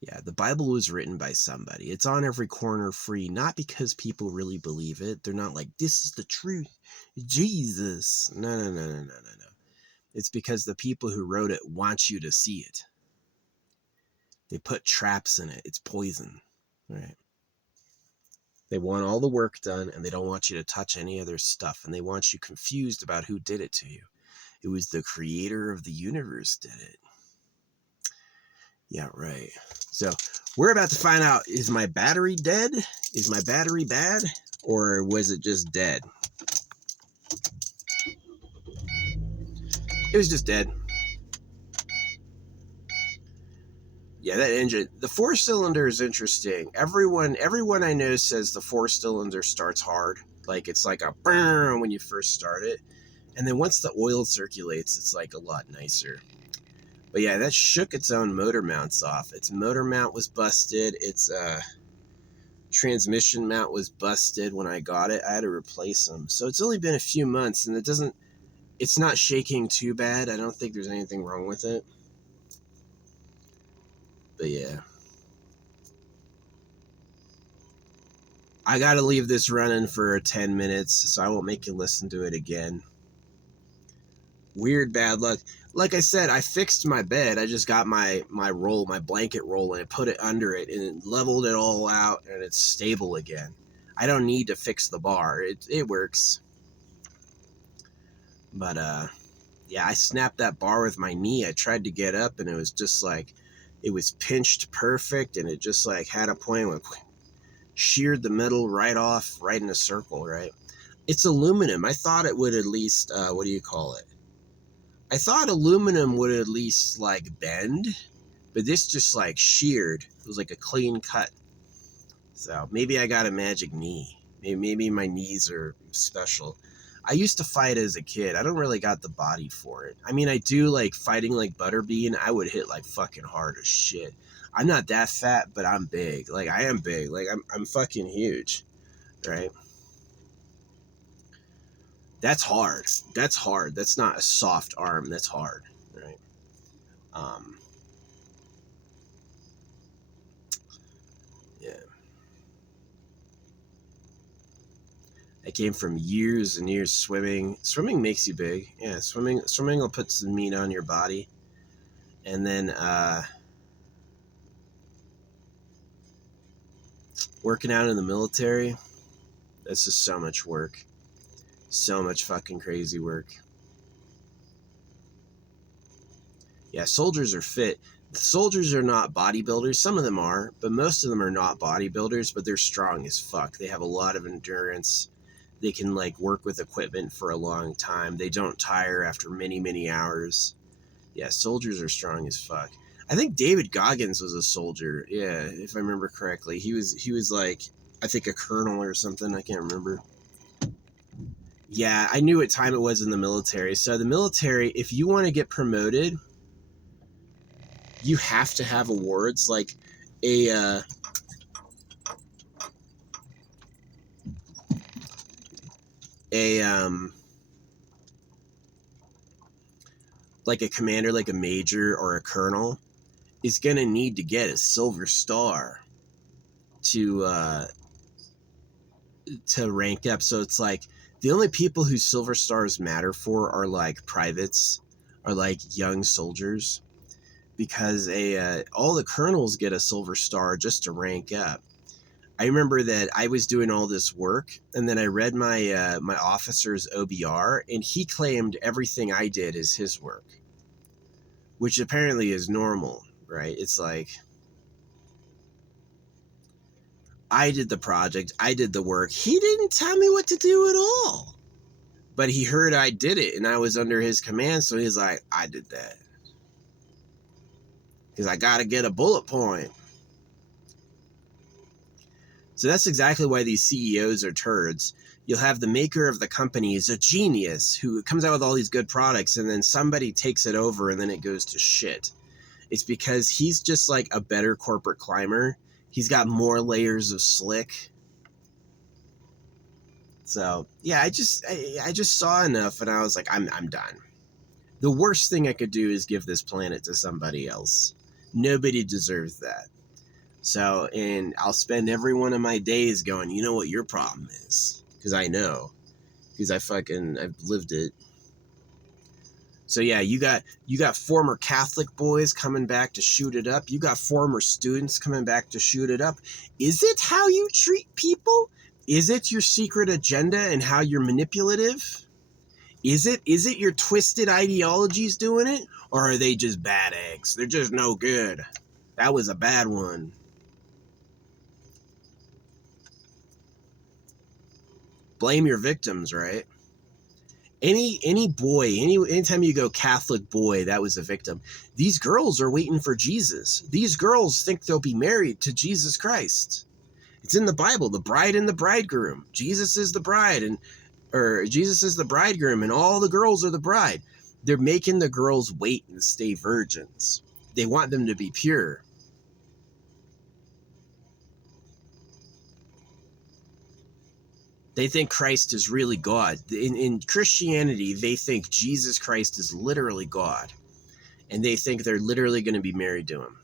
yeah, the Bible was written by somebody. It's on every corner free, not because people really believe it. They're not like, this is the truth. Jesus. No. It's because the people who wrote it want you to see it. They put traps in it. It's poison. Right. They want all the work done, and they don't want you to touch any other stuff, and they want you confused about who did it to you. It was the creator of the universe did it. Yeah, right. So we're about to find out, is my battery dead? Is my battery bad? Or was it just dead? It was just dead. Yeah, that engine, the 4-cylinder is interesting. Everyone I know says the 4-cylinder starts hard. Like it's like a burn when you first start it. And then once the oil circulates, it's like a lot nicer. But yeah, that shook its own motor mounts off. Its motor mount was busted. Its transmission mount was busted when I got it. I had to replace them. So it's only been a few months, and it's not shaking too bad. I don't think there's anything wrong with it. But yeah. I gotta leave this running for 10 minutes, so I won't make you listen to it again. Weird bad luck. Like I said, I fixed my bed. I just got my blanket roll, and I put it under it, and it leveled it all out, and it's stable again. I don't need to fix the bar. It works. But yeah, I snapped that bar with my knee. I tried to get up, and it was just like, it was pinched perfect, and it just like had a point where sheared the metal right off, right in a circle, right? It's aluminum. I thought it would at least, what do you call it? I thought aluminum would at least like bend, but this just like sheared. It was like a clean cut. So maybe I got a magic knee. Maybe my knees are special. I used to fight as a kid. I don't really got the body for it. I mean, I do like fighting like Butterbean. I would hit like fucking hard as shit. I'm not that fat, but I'm big. Like I am big. Like I'm fucking huge, right? That's hard. That's hard. That's not a soft arm. That's hard, right? Um, yeah. I came from years and years swimming. Swimming makes you big. Yeah, swimming will put some meat on your body. And then working out in the military, that's just so much work. So much fucking crazy work. Yeah, soldiers are fit. Soldiers are not bodybuilders. Some of them are, but most of them are not bodybuilders, but they're strong as fuck. They have a lot of endurance. They can like work with equipment for a long time. They don't tire after many, many hours. Yeah, soldiers are strong as fuck. I think David Goggins was a soldier. Yeah, if I remember correctly. He was like, I think a colonel or something. I can't remember. Yeah, I knew what time it was in the military. So the military, if you want to get promoted, you have to have awards. Like a a like a commander, like a major or a colonel, is gonna need to get a silver star to to rank up. So it's like the only people who silver stars matter for are like privates or like young soldiers, because all the colonels get a silver star just to rank up. I remember that I was doing all this work, and then I read my officer's OBR, and he claimed everything I did is his work, which apparently is normal, right? It's like, I did the project, I did the work. He didn't tell me what to do at all. But he heard I did it and I was under his command, so he's like, I did that. Because I got to get a bullet point. So that's exactly why these CEOs are turds. You'll have the maker of the company is a genius who comes out with all these good products, and then somebody takes it over and then it goes to shit. It's because he's just like a better corporate climber. He's got more layers of slick. So yeah, I just saw enough and I was like, I'm done. The worst thing I could do is give this planet to somebody else. Nobody deserves that. So, and I'll spend every one of my days going, you know what your problem is? Because I know. Because I've lived it. So yeah, you got former Catholic boys coming back to shoot it up. You got former students coming back to shoot it up. Is it how you treat people? Is it your secret agenda and how you're manipulative? Is it your twisted ideologies doing it? Or are they just bad eggs? They're just no good. That was a bad one. Blame your victims, right? Any boy, anytime you go Catholic boy, that was a victim. These girls are waiting for Jesus. These girls think they'll be married to Jesus Christ. It's in the Bible, the bride and the bridegroom. Jesus is the bride, or Jesus is the bridegroom, and all the girls are the bride. They're making the girls wait and stay virgins. They want them to be pure. They think Christ is really God. In Christianity, they think Jesus Christ is literally God. And they think they're literally going to be married to him.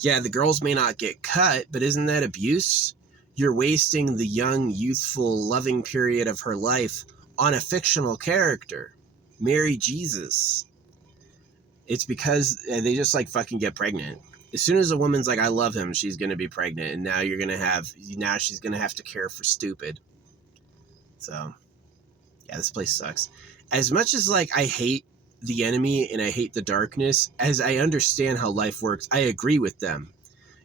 Yeah, the girls may not get cut, but isn't that abuse? You're wasting the young, youthful, loving period of her life on a fictional character. Marry Jesus. It's because they just like fucking get pregnant. As soon as a woman's like, I love him, she's going to be pregnant. And now she's going to have to care for stupid. So, yeah, this place sucks. As much as like I hate the enemy and I hate the darkness, as I understand how life works, I agree with them.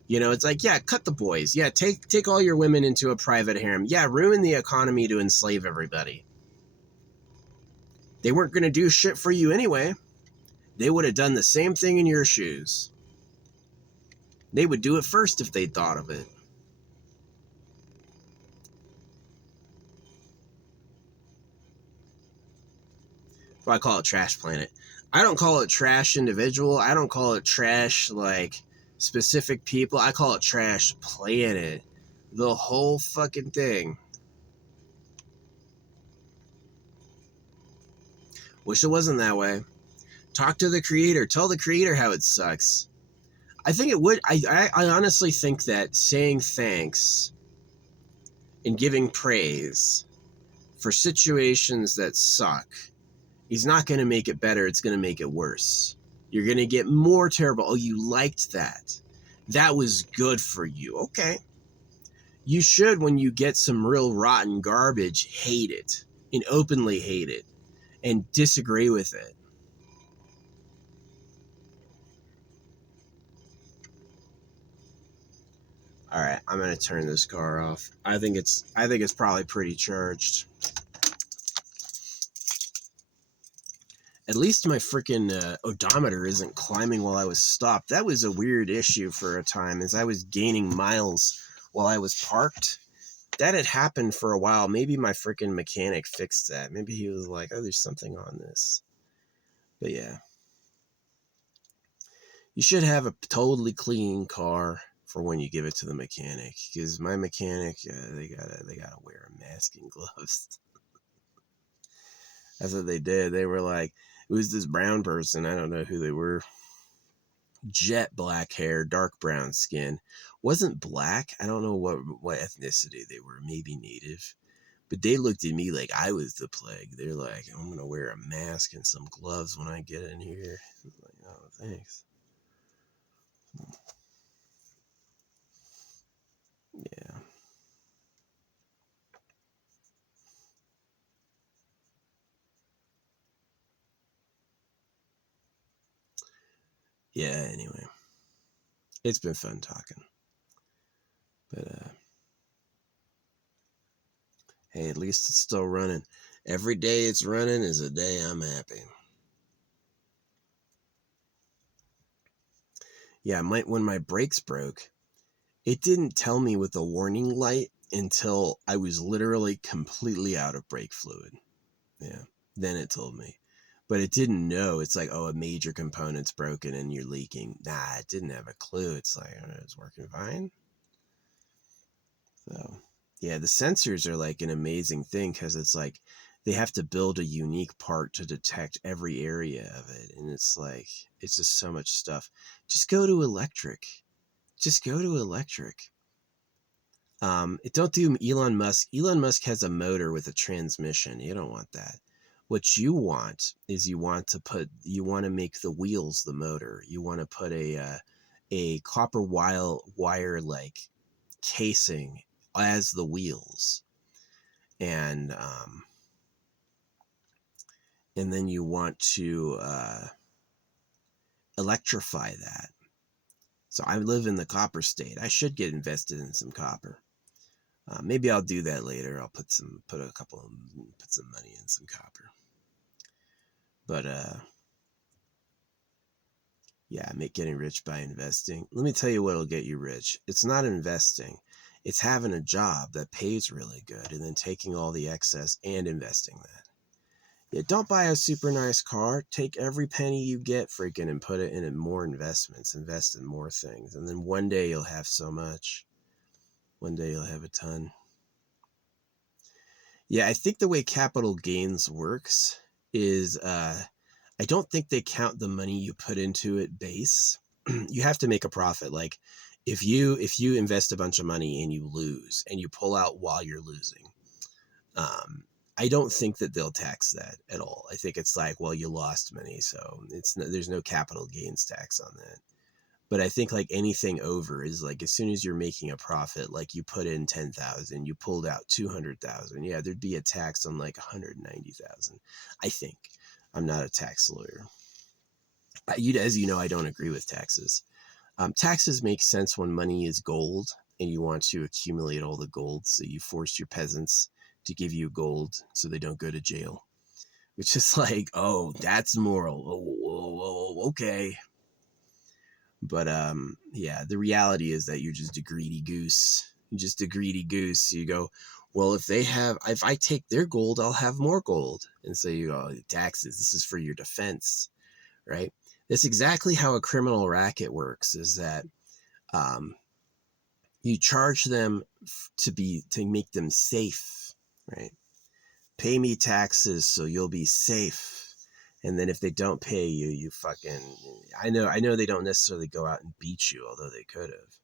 You know, it's like, yeah, cut the boys. Yeah, take all your women into a private harem. Yeah, ruin the economy to enslave everybody. They weren't going to do shit for you anyway. They would have done the same thing in your shoes. They would do it first if they thought of it. Well, I call it trash planet. I don't call it trash individual. I don't call it trash like specific people. I call it trash planet. The whole fucking thing. Wish it wasn't that way. Talk to the creator. Tell the creator how it sucks. I think it would. I honestly think that saying thanks and giving praise for situations that suck is not going to make it better. It's going to make it worse. You're going to get more terrible. Oh, you liked that. That was good for you. Okay. You should, when you get some real rotten garbage, hate it and openly hate it and disagree with it. All right, I'm gonna turn this car off. I think it's probably pretty charged. At least my freaking odometer isn't climbing while I was stopped. That was a weird issue for a time, as I was gaining miles while I was parked. That had happened for a while. Maybe my freaking mechanic fixed that. Maybe he was like, "Oh, there's something on this." But yeah. You should have a totally clean car for when you give it to the mechanic, because my mechanic, they gotta wear a mask and gloves. That's what they did. They were like, it was this brown person. I don't know who they were. Jet black hair, dark brown skin. Wasn't black. I don't know what ethnicity they were. Maybe native. But they looked at me like I was the plague. They're like, I'm gonna wear a mask and some gloves when I get in here. I was like, oh, thanks. Yeah. Yeah. Anyway, it's been fun talking. But hey, at least it's still running. Every day it's running is a day I'm happy. Yeah, when my brakes broke, it didn't tell me with the warning light until I was literally completely out of brake fluid. Yeah, then it told me. But it didn't know. It's like, oh, a major component's broken and you're leaking. Nah, it didn't have a clue. It's like, oh, it's working fine. So, yeah, the sensors are like an amazing thing because it's like they have to build a unique part to detect every area of it. And it's like, it's just so much stuff. Just go to electric. Just go to electric. Don't do Elon Musk. Elon Musk has a motor with a transmission. You don't want that. What you want is you want to make the wheels the motor. You want to put a copper wire like casing as the wheels, and then you want to electrify that. So I live in the copper state. I should get invested in some copper. Maybe I'll do that later. I'll put some money in some copper. But yeah, make getting rich by investing. Let me tell you what'll get you rich. It's not investing. It's having a job that pays really good and then taking all the excess and investing that. Yeah, don't buy a super nice car. Take every penny you get freaking and put it in more investments. Invest in more things. And then one day you'll have so much. One day you'll have a ton. Yeah, I think the way capital gains works is I don't think they count the money you put into it base. You have to make a profit. Like if you invest a bunch of money and you lose and you pull out while you're losing, um, I don't think that they'll tax that at all. I think it's like, well, you lost money, so there's no capital gains tax on that. But I think like anything over is like as soon as you're making a profit, like you put in 10,000, you pulled out 200,000. Yeah, there'd be a tax on like 190,000. I think. I'm not a tax lawyer. As you know, I don't agree with taxes. Taxes make sense when money is gold and you want to accumulate all the gold. So you force your peasants to give you gold so they don't go to jail, which is like, oh, that's moral. Oh, okay. But yeah, the reality is that you're just a greedy goose. You're just a greedy goose. You go, well, if I take their gold, I'll have more gold. And so you go, taxes, this is for your defense, right? That's exactly how a criminal racket works, is that um, you charge them to make them safe, right? Pay me taxes so you'll be safe. And then if they don't pay you, you fucking, I know they don't necessarily go out and beat you, although they could have.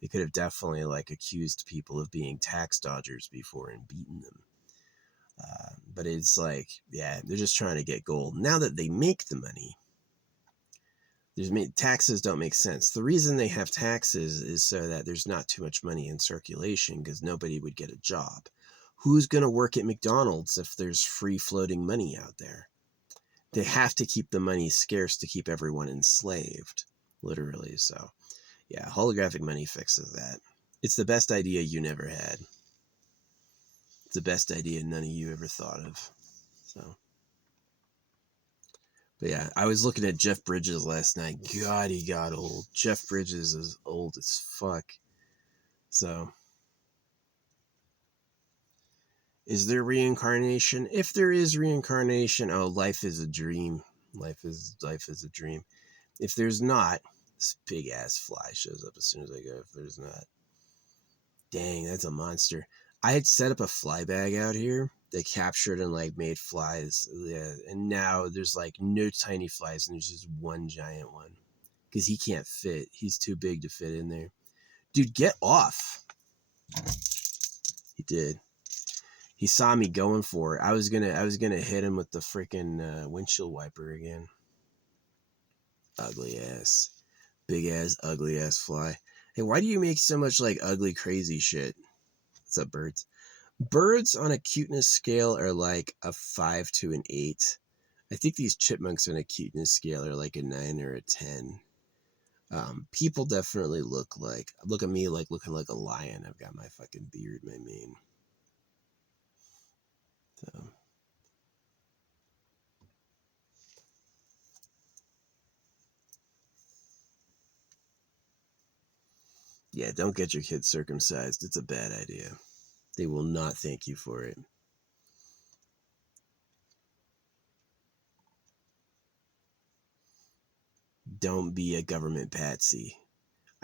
They could have definitely like accused people of being tax dodgers before and beaten them. But it's like, yeah, they're just trying to get gold. Now that they make the money, taxes don't make sense. The reason they have taxes is so that there's not too much money in circulation because nobody would get a job. Who's going to work at McDonald's if there's free floating money out there? They have to keep the money scarce to keep everyone enslaved, literally. So, yeah, holographic money fixes that. It's the best idea you never had. It's the best idea none of you ever thought of. So, but yeah, I was looking at Jeff Bridges last night. God, he got old. Jeff Bridges is old as fuck. So, is there reincarnation? If there is reincarnation, oh, life is a dream. Life is a dream. If there's not, This big ass fly shows up as soon as I go. If there's not, dang, that's a monster. I had set up a fly bag out here that captured and like made flies. Yeah, and now there's like no tiny flies, and there's just one giant one because he can't fit. He's too big to fit in there. Dude, get off. He did. He saw me going for it. I was gonna hit him with the freaking windshield wiper again. Ugly ass, big ass, ugly ass fly. Hey, why do you make so much like ugly, crazy shit? What's up, birds? Birds on a cuteness scale are like a 5 to an 8. I think these chipmunks on a cuteness scale are like a 9 or a 10. People definitely look at me like looking like a lion. I've got my fucking beard, my mane. So. Yeah, don't get your kids circumcised. It's a bad idea. They will not thank you for it. Don't be a government patsy.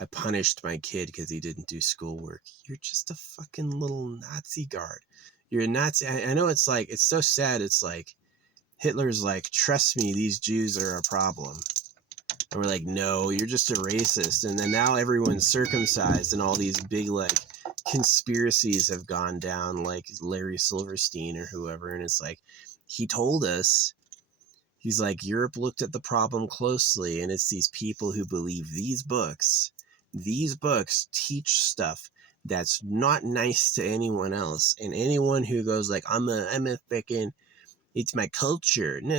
I punished my kid because he didn't do schoolwork. You're just a fucking little Nazi guard. You're a Nazi. I know it's like, it's so sad. It's like, Hitler's like, trust me, these Jews are a problem. And we're like, no, you're just a racist. And then now everyone's circumcised and all these big like conspiracies have gone down, like Larry Silverstein or whoever. And it's like, he told us, he's like, Europe looked at the problem closely, and it's these people who believe these books teach stuff that's not nice to anyone else. And anyone who goes like, I'm a freaking, it's my culture. No.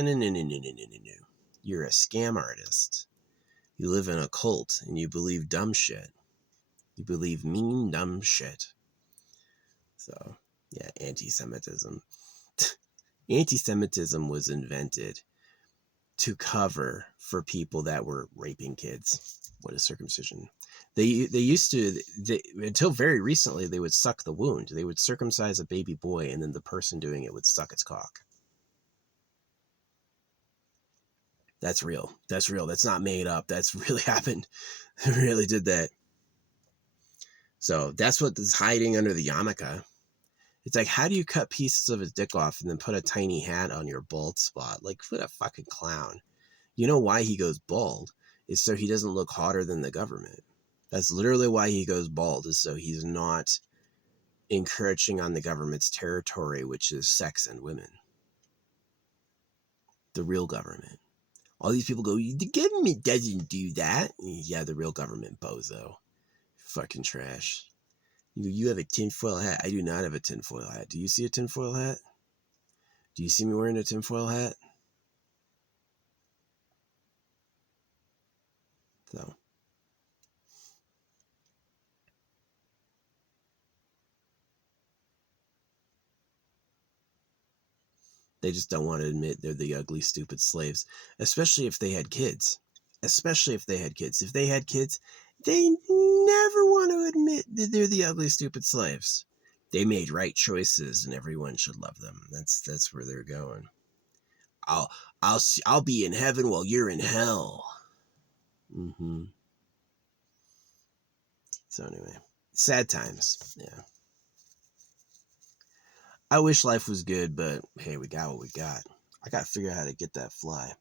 You're a scam artist. You live in a cult and you believe dumb shit. You believe mean, dumb shit. So, yeah, anti-Semitism. Anti-Semitism was invented to cover for people that were raping kids. What is circumcision? They used to, until very recently, they would suck the wound. They would circumcise a baby boy, and then the person doing it would suck its cock. That's real. That's real. That's not made up. That's really happened. They really did that. So that's what is hiding under the yarmulke. It's like, how do you cut pieces of his dick off and then put a tiny hat on your bald spot? Like, what a fucking clown. You know why he goes bald? Is so he doesn't look hotter than the government. That's literally why he goes bald, is so he's not encroaching on the government's territory, which is sex and women. The real government. All these people go, the government doesn't do that. Yeah, the real government, bozo. Fucking trash. You have a tinfoil hat. I do not have a tinfoil hat. Do you see a tinfoil hat? Do you see me wearing a tinfoil hat? So. They just don't want to admit they're the ugly, stupid slaves, especially if they had kids. Especially if they had kids. If they had kids, they never want to admit that they're the ugly, stupid slaves. They made right choices, and everyone should love them. That's where they're going. I'll be in heaven while you're in hell. Mm-hmm. So anyway, sad times. Yeah. I wish life was good, but hey, we got what we got. I gotta figure out how to get that fly.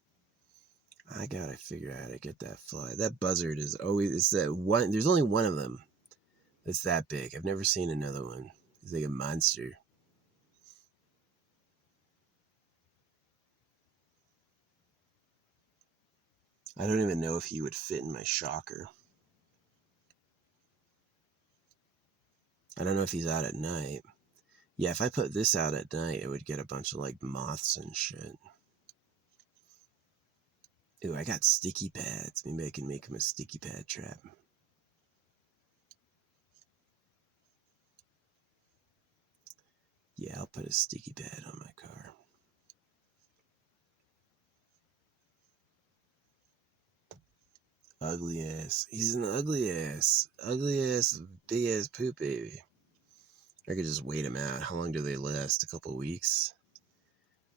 That buzzard is always, it's that one, there's only one of them that's that big. I've never seen another one. It's like a monster. I don't even know if he would fit in my shocker. I don't know if he's out at night. Yeah, if I put this out at night, it would get a bunch of like moths and shit. Ooh, I got sticky pads. Maybe I can make him a sticky pad trap. Yeah, I'll put a sticky pad on my car. Ugly ass. He's an ugly ass. Ugly ass, big ass poop baby. I could just wait him out. How long do they last? A couple weeks?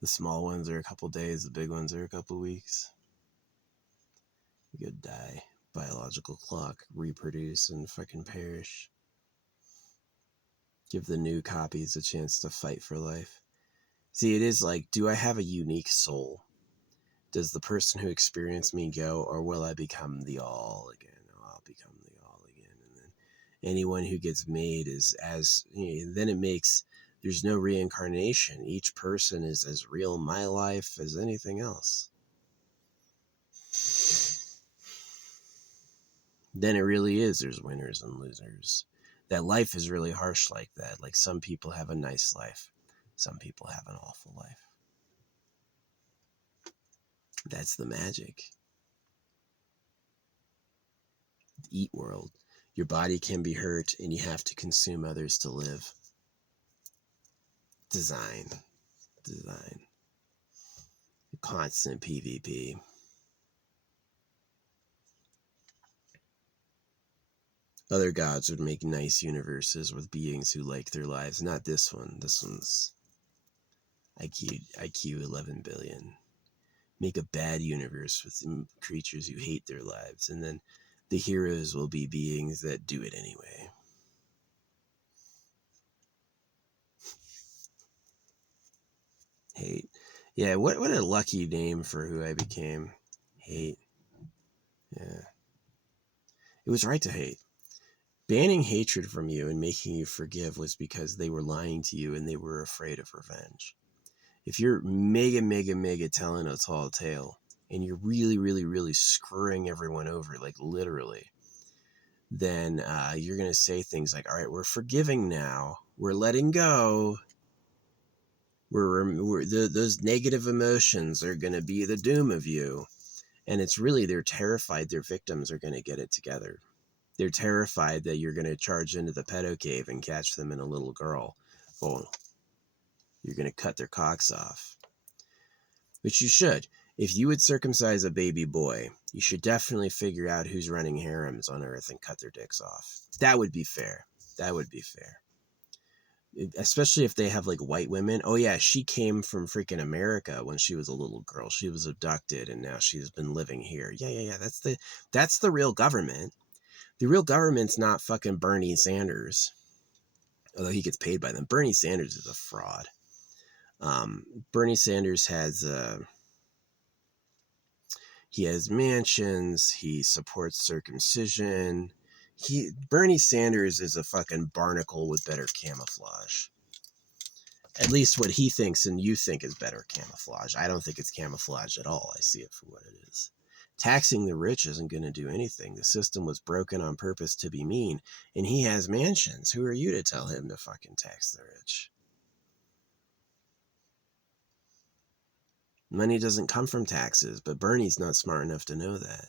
The small ones are a couple days. The big ones are a couple weeks. You could die. biological clock, reproduce and fucking perish. Give the new copies a chance to fight for life. See, it is like, do I have a unique soul? Does the person who experienced me go, or will I become the all again? Oh, I'll become the all again. And then anyone who gets made is as, then it makes, there's no reincarnation. Each person is as real in my life as anything else. Then it really is, there's winners and losers. That life is really harsh like that. Like some people have a nice life. Some people have an awful life. That's the magic. Eat world. Your body can be hurt and you have to consume others to live. Design. Constant PvP. Other gods would make nice universes with beings who like their lives. Not this one. This one's IQ 11 billion. Make a bad universe with creatures who hate their lives, and then the heroes will be beings that do it anyway. Hate. Yeah, what a lucky name for who I became. Hate. Yeah. It was right to hate. Banning hatred from you and making you forgive was because they were lying to you and they were afraid of revenge. If you're mega telling a tall tale and you're really screwing everyone over, like literally, then you're going to say things like, all right, we're forgiving now. We're letting go. Those negative emotions are going to be the doom of you. And it's really, they're terrified their victims are going to get it together. They're terrified that you're going to charge into the pedo cave and catch them and a little girl. Oh, you're going to cut their cocks off. Which you should. If you would circumcise a baby boy, you should definitely figure out who's running harems on Earth and cut their dicks off. That would be fair. That would be fair. Especially if they have like white women. Oh yeah, she came from freaking America when she was a little girl. She was abducted and now she's been living here. Yeah. That's the real government. The real government's not fucking Bernie Sanders. Although he gets paid by them. Bernie Sanders is a fraud. Bernie Sanders has he has mansions. He supports circumcision. Bernie Sanders is a fucking barnacle with better camouflage. At least what he thinks and you think is better camouflage. I don't think it's camouflage at all. I see it for what it is. Taxing the rich isn't going to do anything. The system was broken on purpose to be mean, and he has mansions. Who are you to tell him to fucking tax the rich? Money doesn't come from taxes, but Bernie's not smart enough to know that.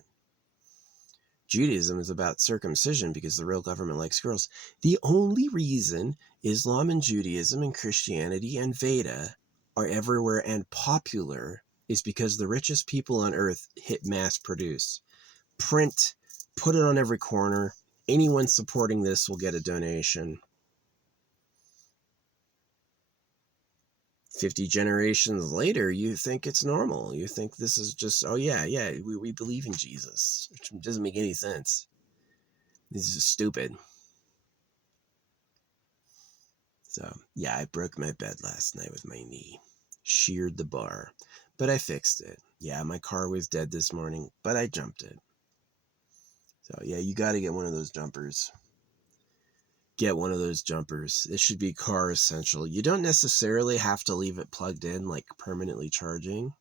Judaism is about circumcision because the real government likes girls. The only reason Islam and Judaism and Christianity and Veda are everywhere and popular is because the richest people on earth hit mass produce. Print, put it on every corner. Anyone supporting this will get a donation. 50 generations later, you think it's normal. You think this is just, oh yeah, we believe in Jesus, which doesn't make any sense. This is stupid. So, yeah, I broke my bed last night with my knee. Sheared the bar, but I fixed it. Yeah, my car was dead this morning, but I jumped it. So, yeah, you got to get one of those jumpers. Get one of those jumpers. It should be car essential. You don't necessarily have to leave it plugged in, like permanently charging,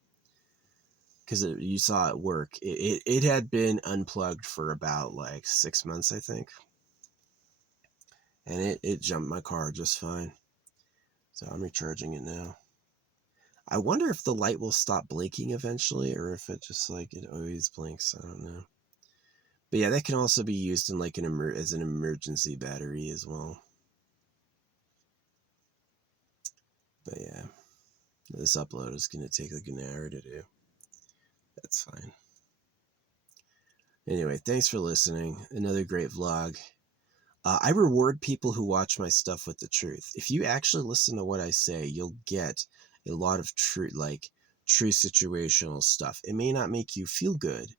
because you saw it work. It had been unplugged for about like 6 months, I think, and it jumped my car just fine. So I'm recharging it now. I wonder if the light will stop blinking eventually, or if it just like it always blinks. I don't know. But yeah, that can also be used in like as an emergency battery as well. But yeah, this upload is going to take like an hour to do. That's fine. Anyway, thanks for listening. Another great vlog. I reward people who watch my stuff with the truth. If you actually listen to what I say, you'll get a lot of true situational stuff. It may not make you feel good,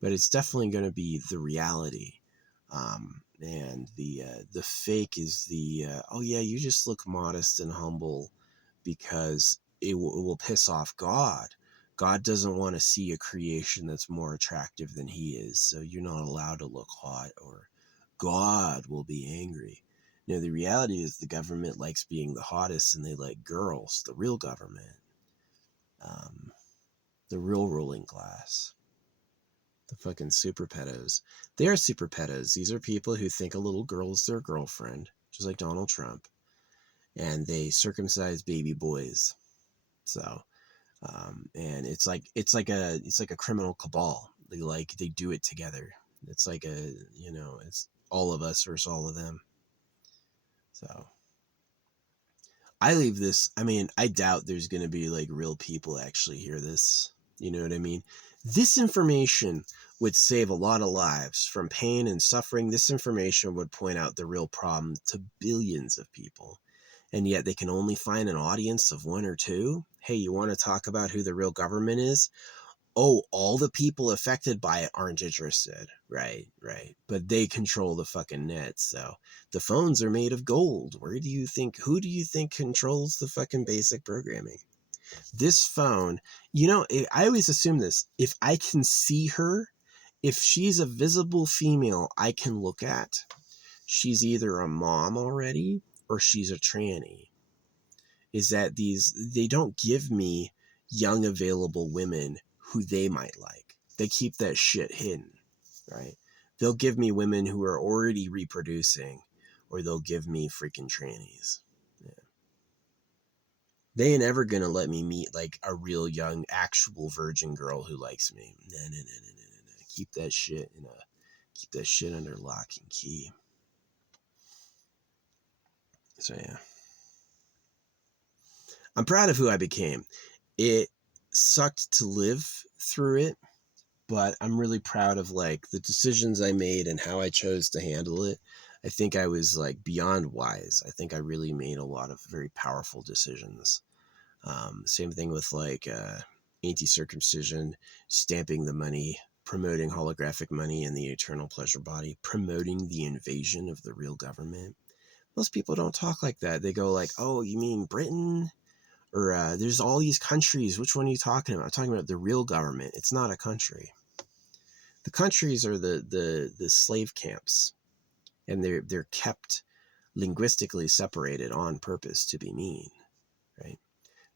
but it's definitely going to be the reality. And the fake is oh yeah, you just look modest and humble because it will piss off God. God doesn't want to see a creation that's more attractive than he is, so you're not allowed to look hot, or God will be angry. No, the reality is the government likes being the hottest, and they like girls, the real government, um, the real ruling class, the fucking super pedos. They are super pedos. These are people who think a little girl is their girlfriend, just like Donald Trump, and they circumcise baby boys. So, and it's like a criminal cabal. They do it together. It's like it's all of us versus all of them. So I leave this. I mean, I doubt there's going to be like real people actually hear this. You know what I mean? This information would save a lot of lives from pain and suffering. This information would point out the real problem to billions of people. And yet they can only find an audience of one or two. Hey, you want to talk about who the real government is? Oh, all the people affected by it aren't interested. Right, right. But they control the fucking net. So the phones are made of gold. Who do you think controls the fucking basic programming? This phone, I always assume this. If I can see her, if she's a visible female I can look at, she's either a mom already or she's a tranny. Is that they don't give me young available women who they might like. They keep that shit hidden, right? They'll give me women who are already reproducing, or they'll give me freaking trannies. Yeah. They ain't ever gonna let me meet like a real young, actual virgin girl who likes me. No. Keep that shit under lock and key. So yeah. I'm proud of who I became. It sucked to live through it, but I'm really proud of like the decisions I made and how I chose to handle it. I think I was like beyond wise. I think I really made a lot of very powerful decisions. Same thing with like anti-circumcision, stamping the money, promoting holographic money and the eternal pleasure body, promoting the invasion of the real government. Most people don't talk like that. They go like, oh, you mean Britain? Or there's all these countries. Which one are you talking about? I'm talking about the real government. It's not a country. The countries are the slave camps, and they're kept linguistically separated on purpose to be mean, right?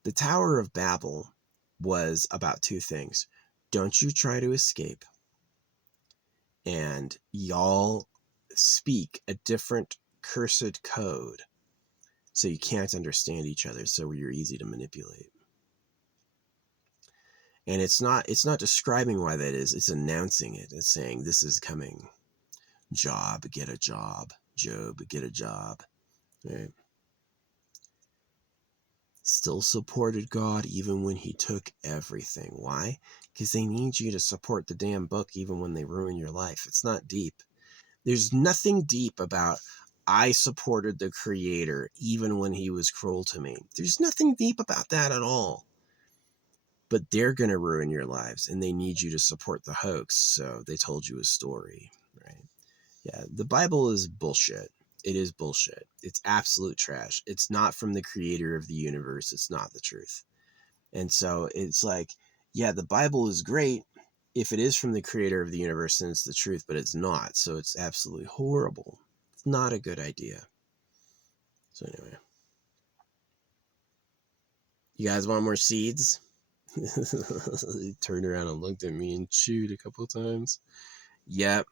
The Tower of Babel was about two things. Don't you try to escape, and y'all speak a different cursed code, so you can't understand each other, so you're easy to manipulate. And it's not describing why that is. It's announcing it. It's saying this is coming. Job, get a job. Job, get a job. Right? Still supported God even when he took everything. Why? Because they need you to support the damn book even when they ruin your life. It's not deep. There's nothing deep about I supported the creator even when he was cruel to me. There's nothing deep about that at all. But they're going to ruin your lives, and they need you to support the hoax, so they told you a story, right? Yeah, the Bible is bullshit. It is bullshit. It's absolute trash. It's not from the creator of the universe. It's not the truth. And so it's like, yeah, the Bible is great if it is from the creator of the universe and it's the truth, but it's not. So it's absolutely horrible. It's not a good idea. So anyway, you guys want more seeds? He turned around and looked at me and chewed a couple of times. Yep,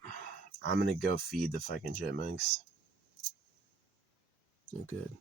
I'm gonna go feed the fucking chipmunks. Oh, good.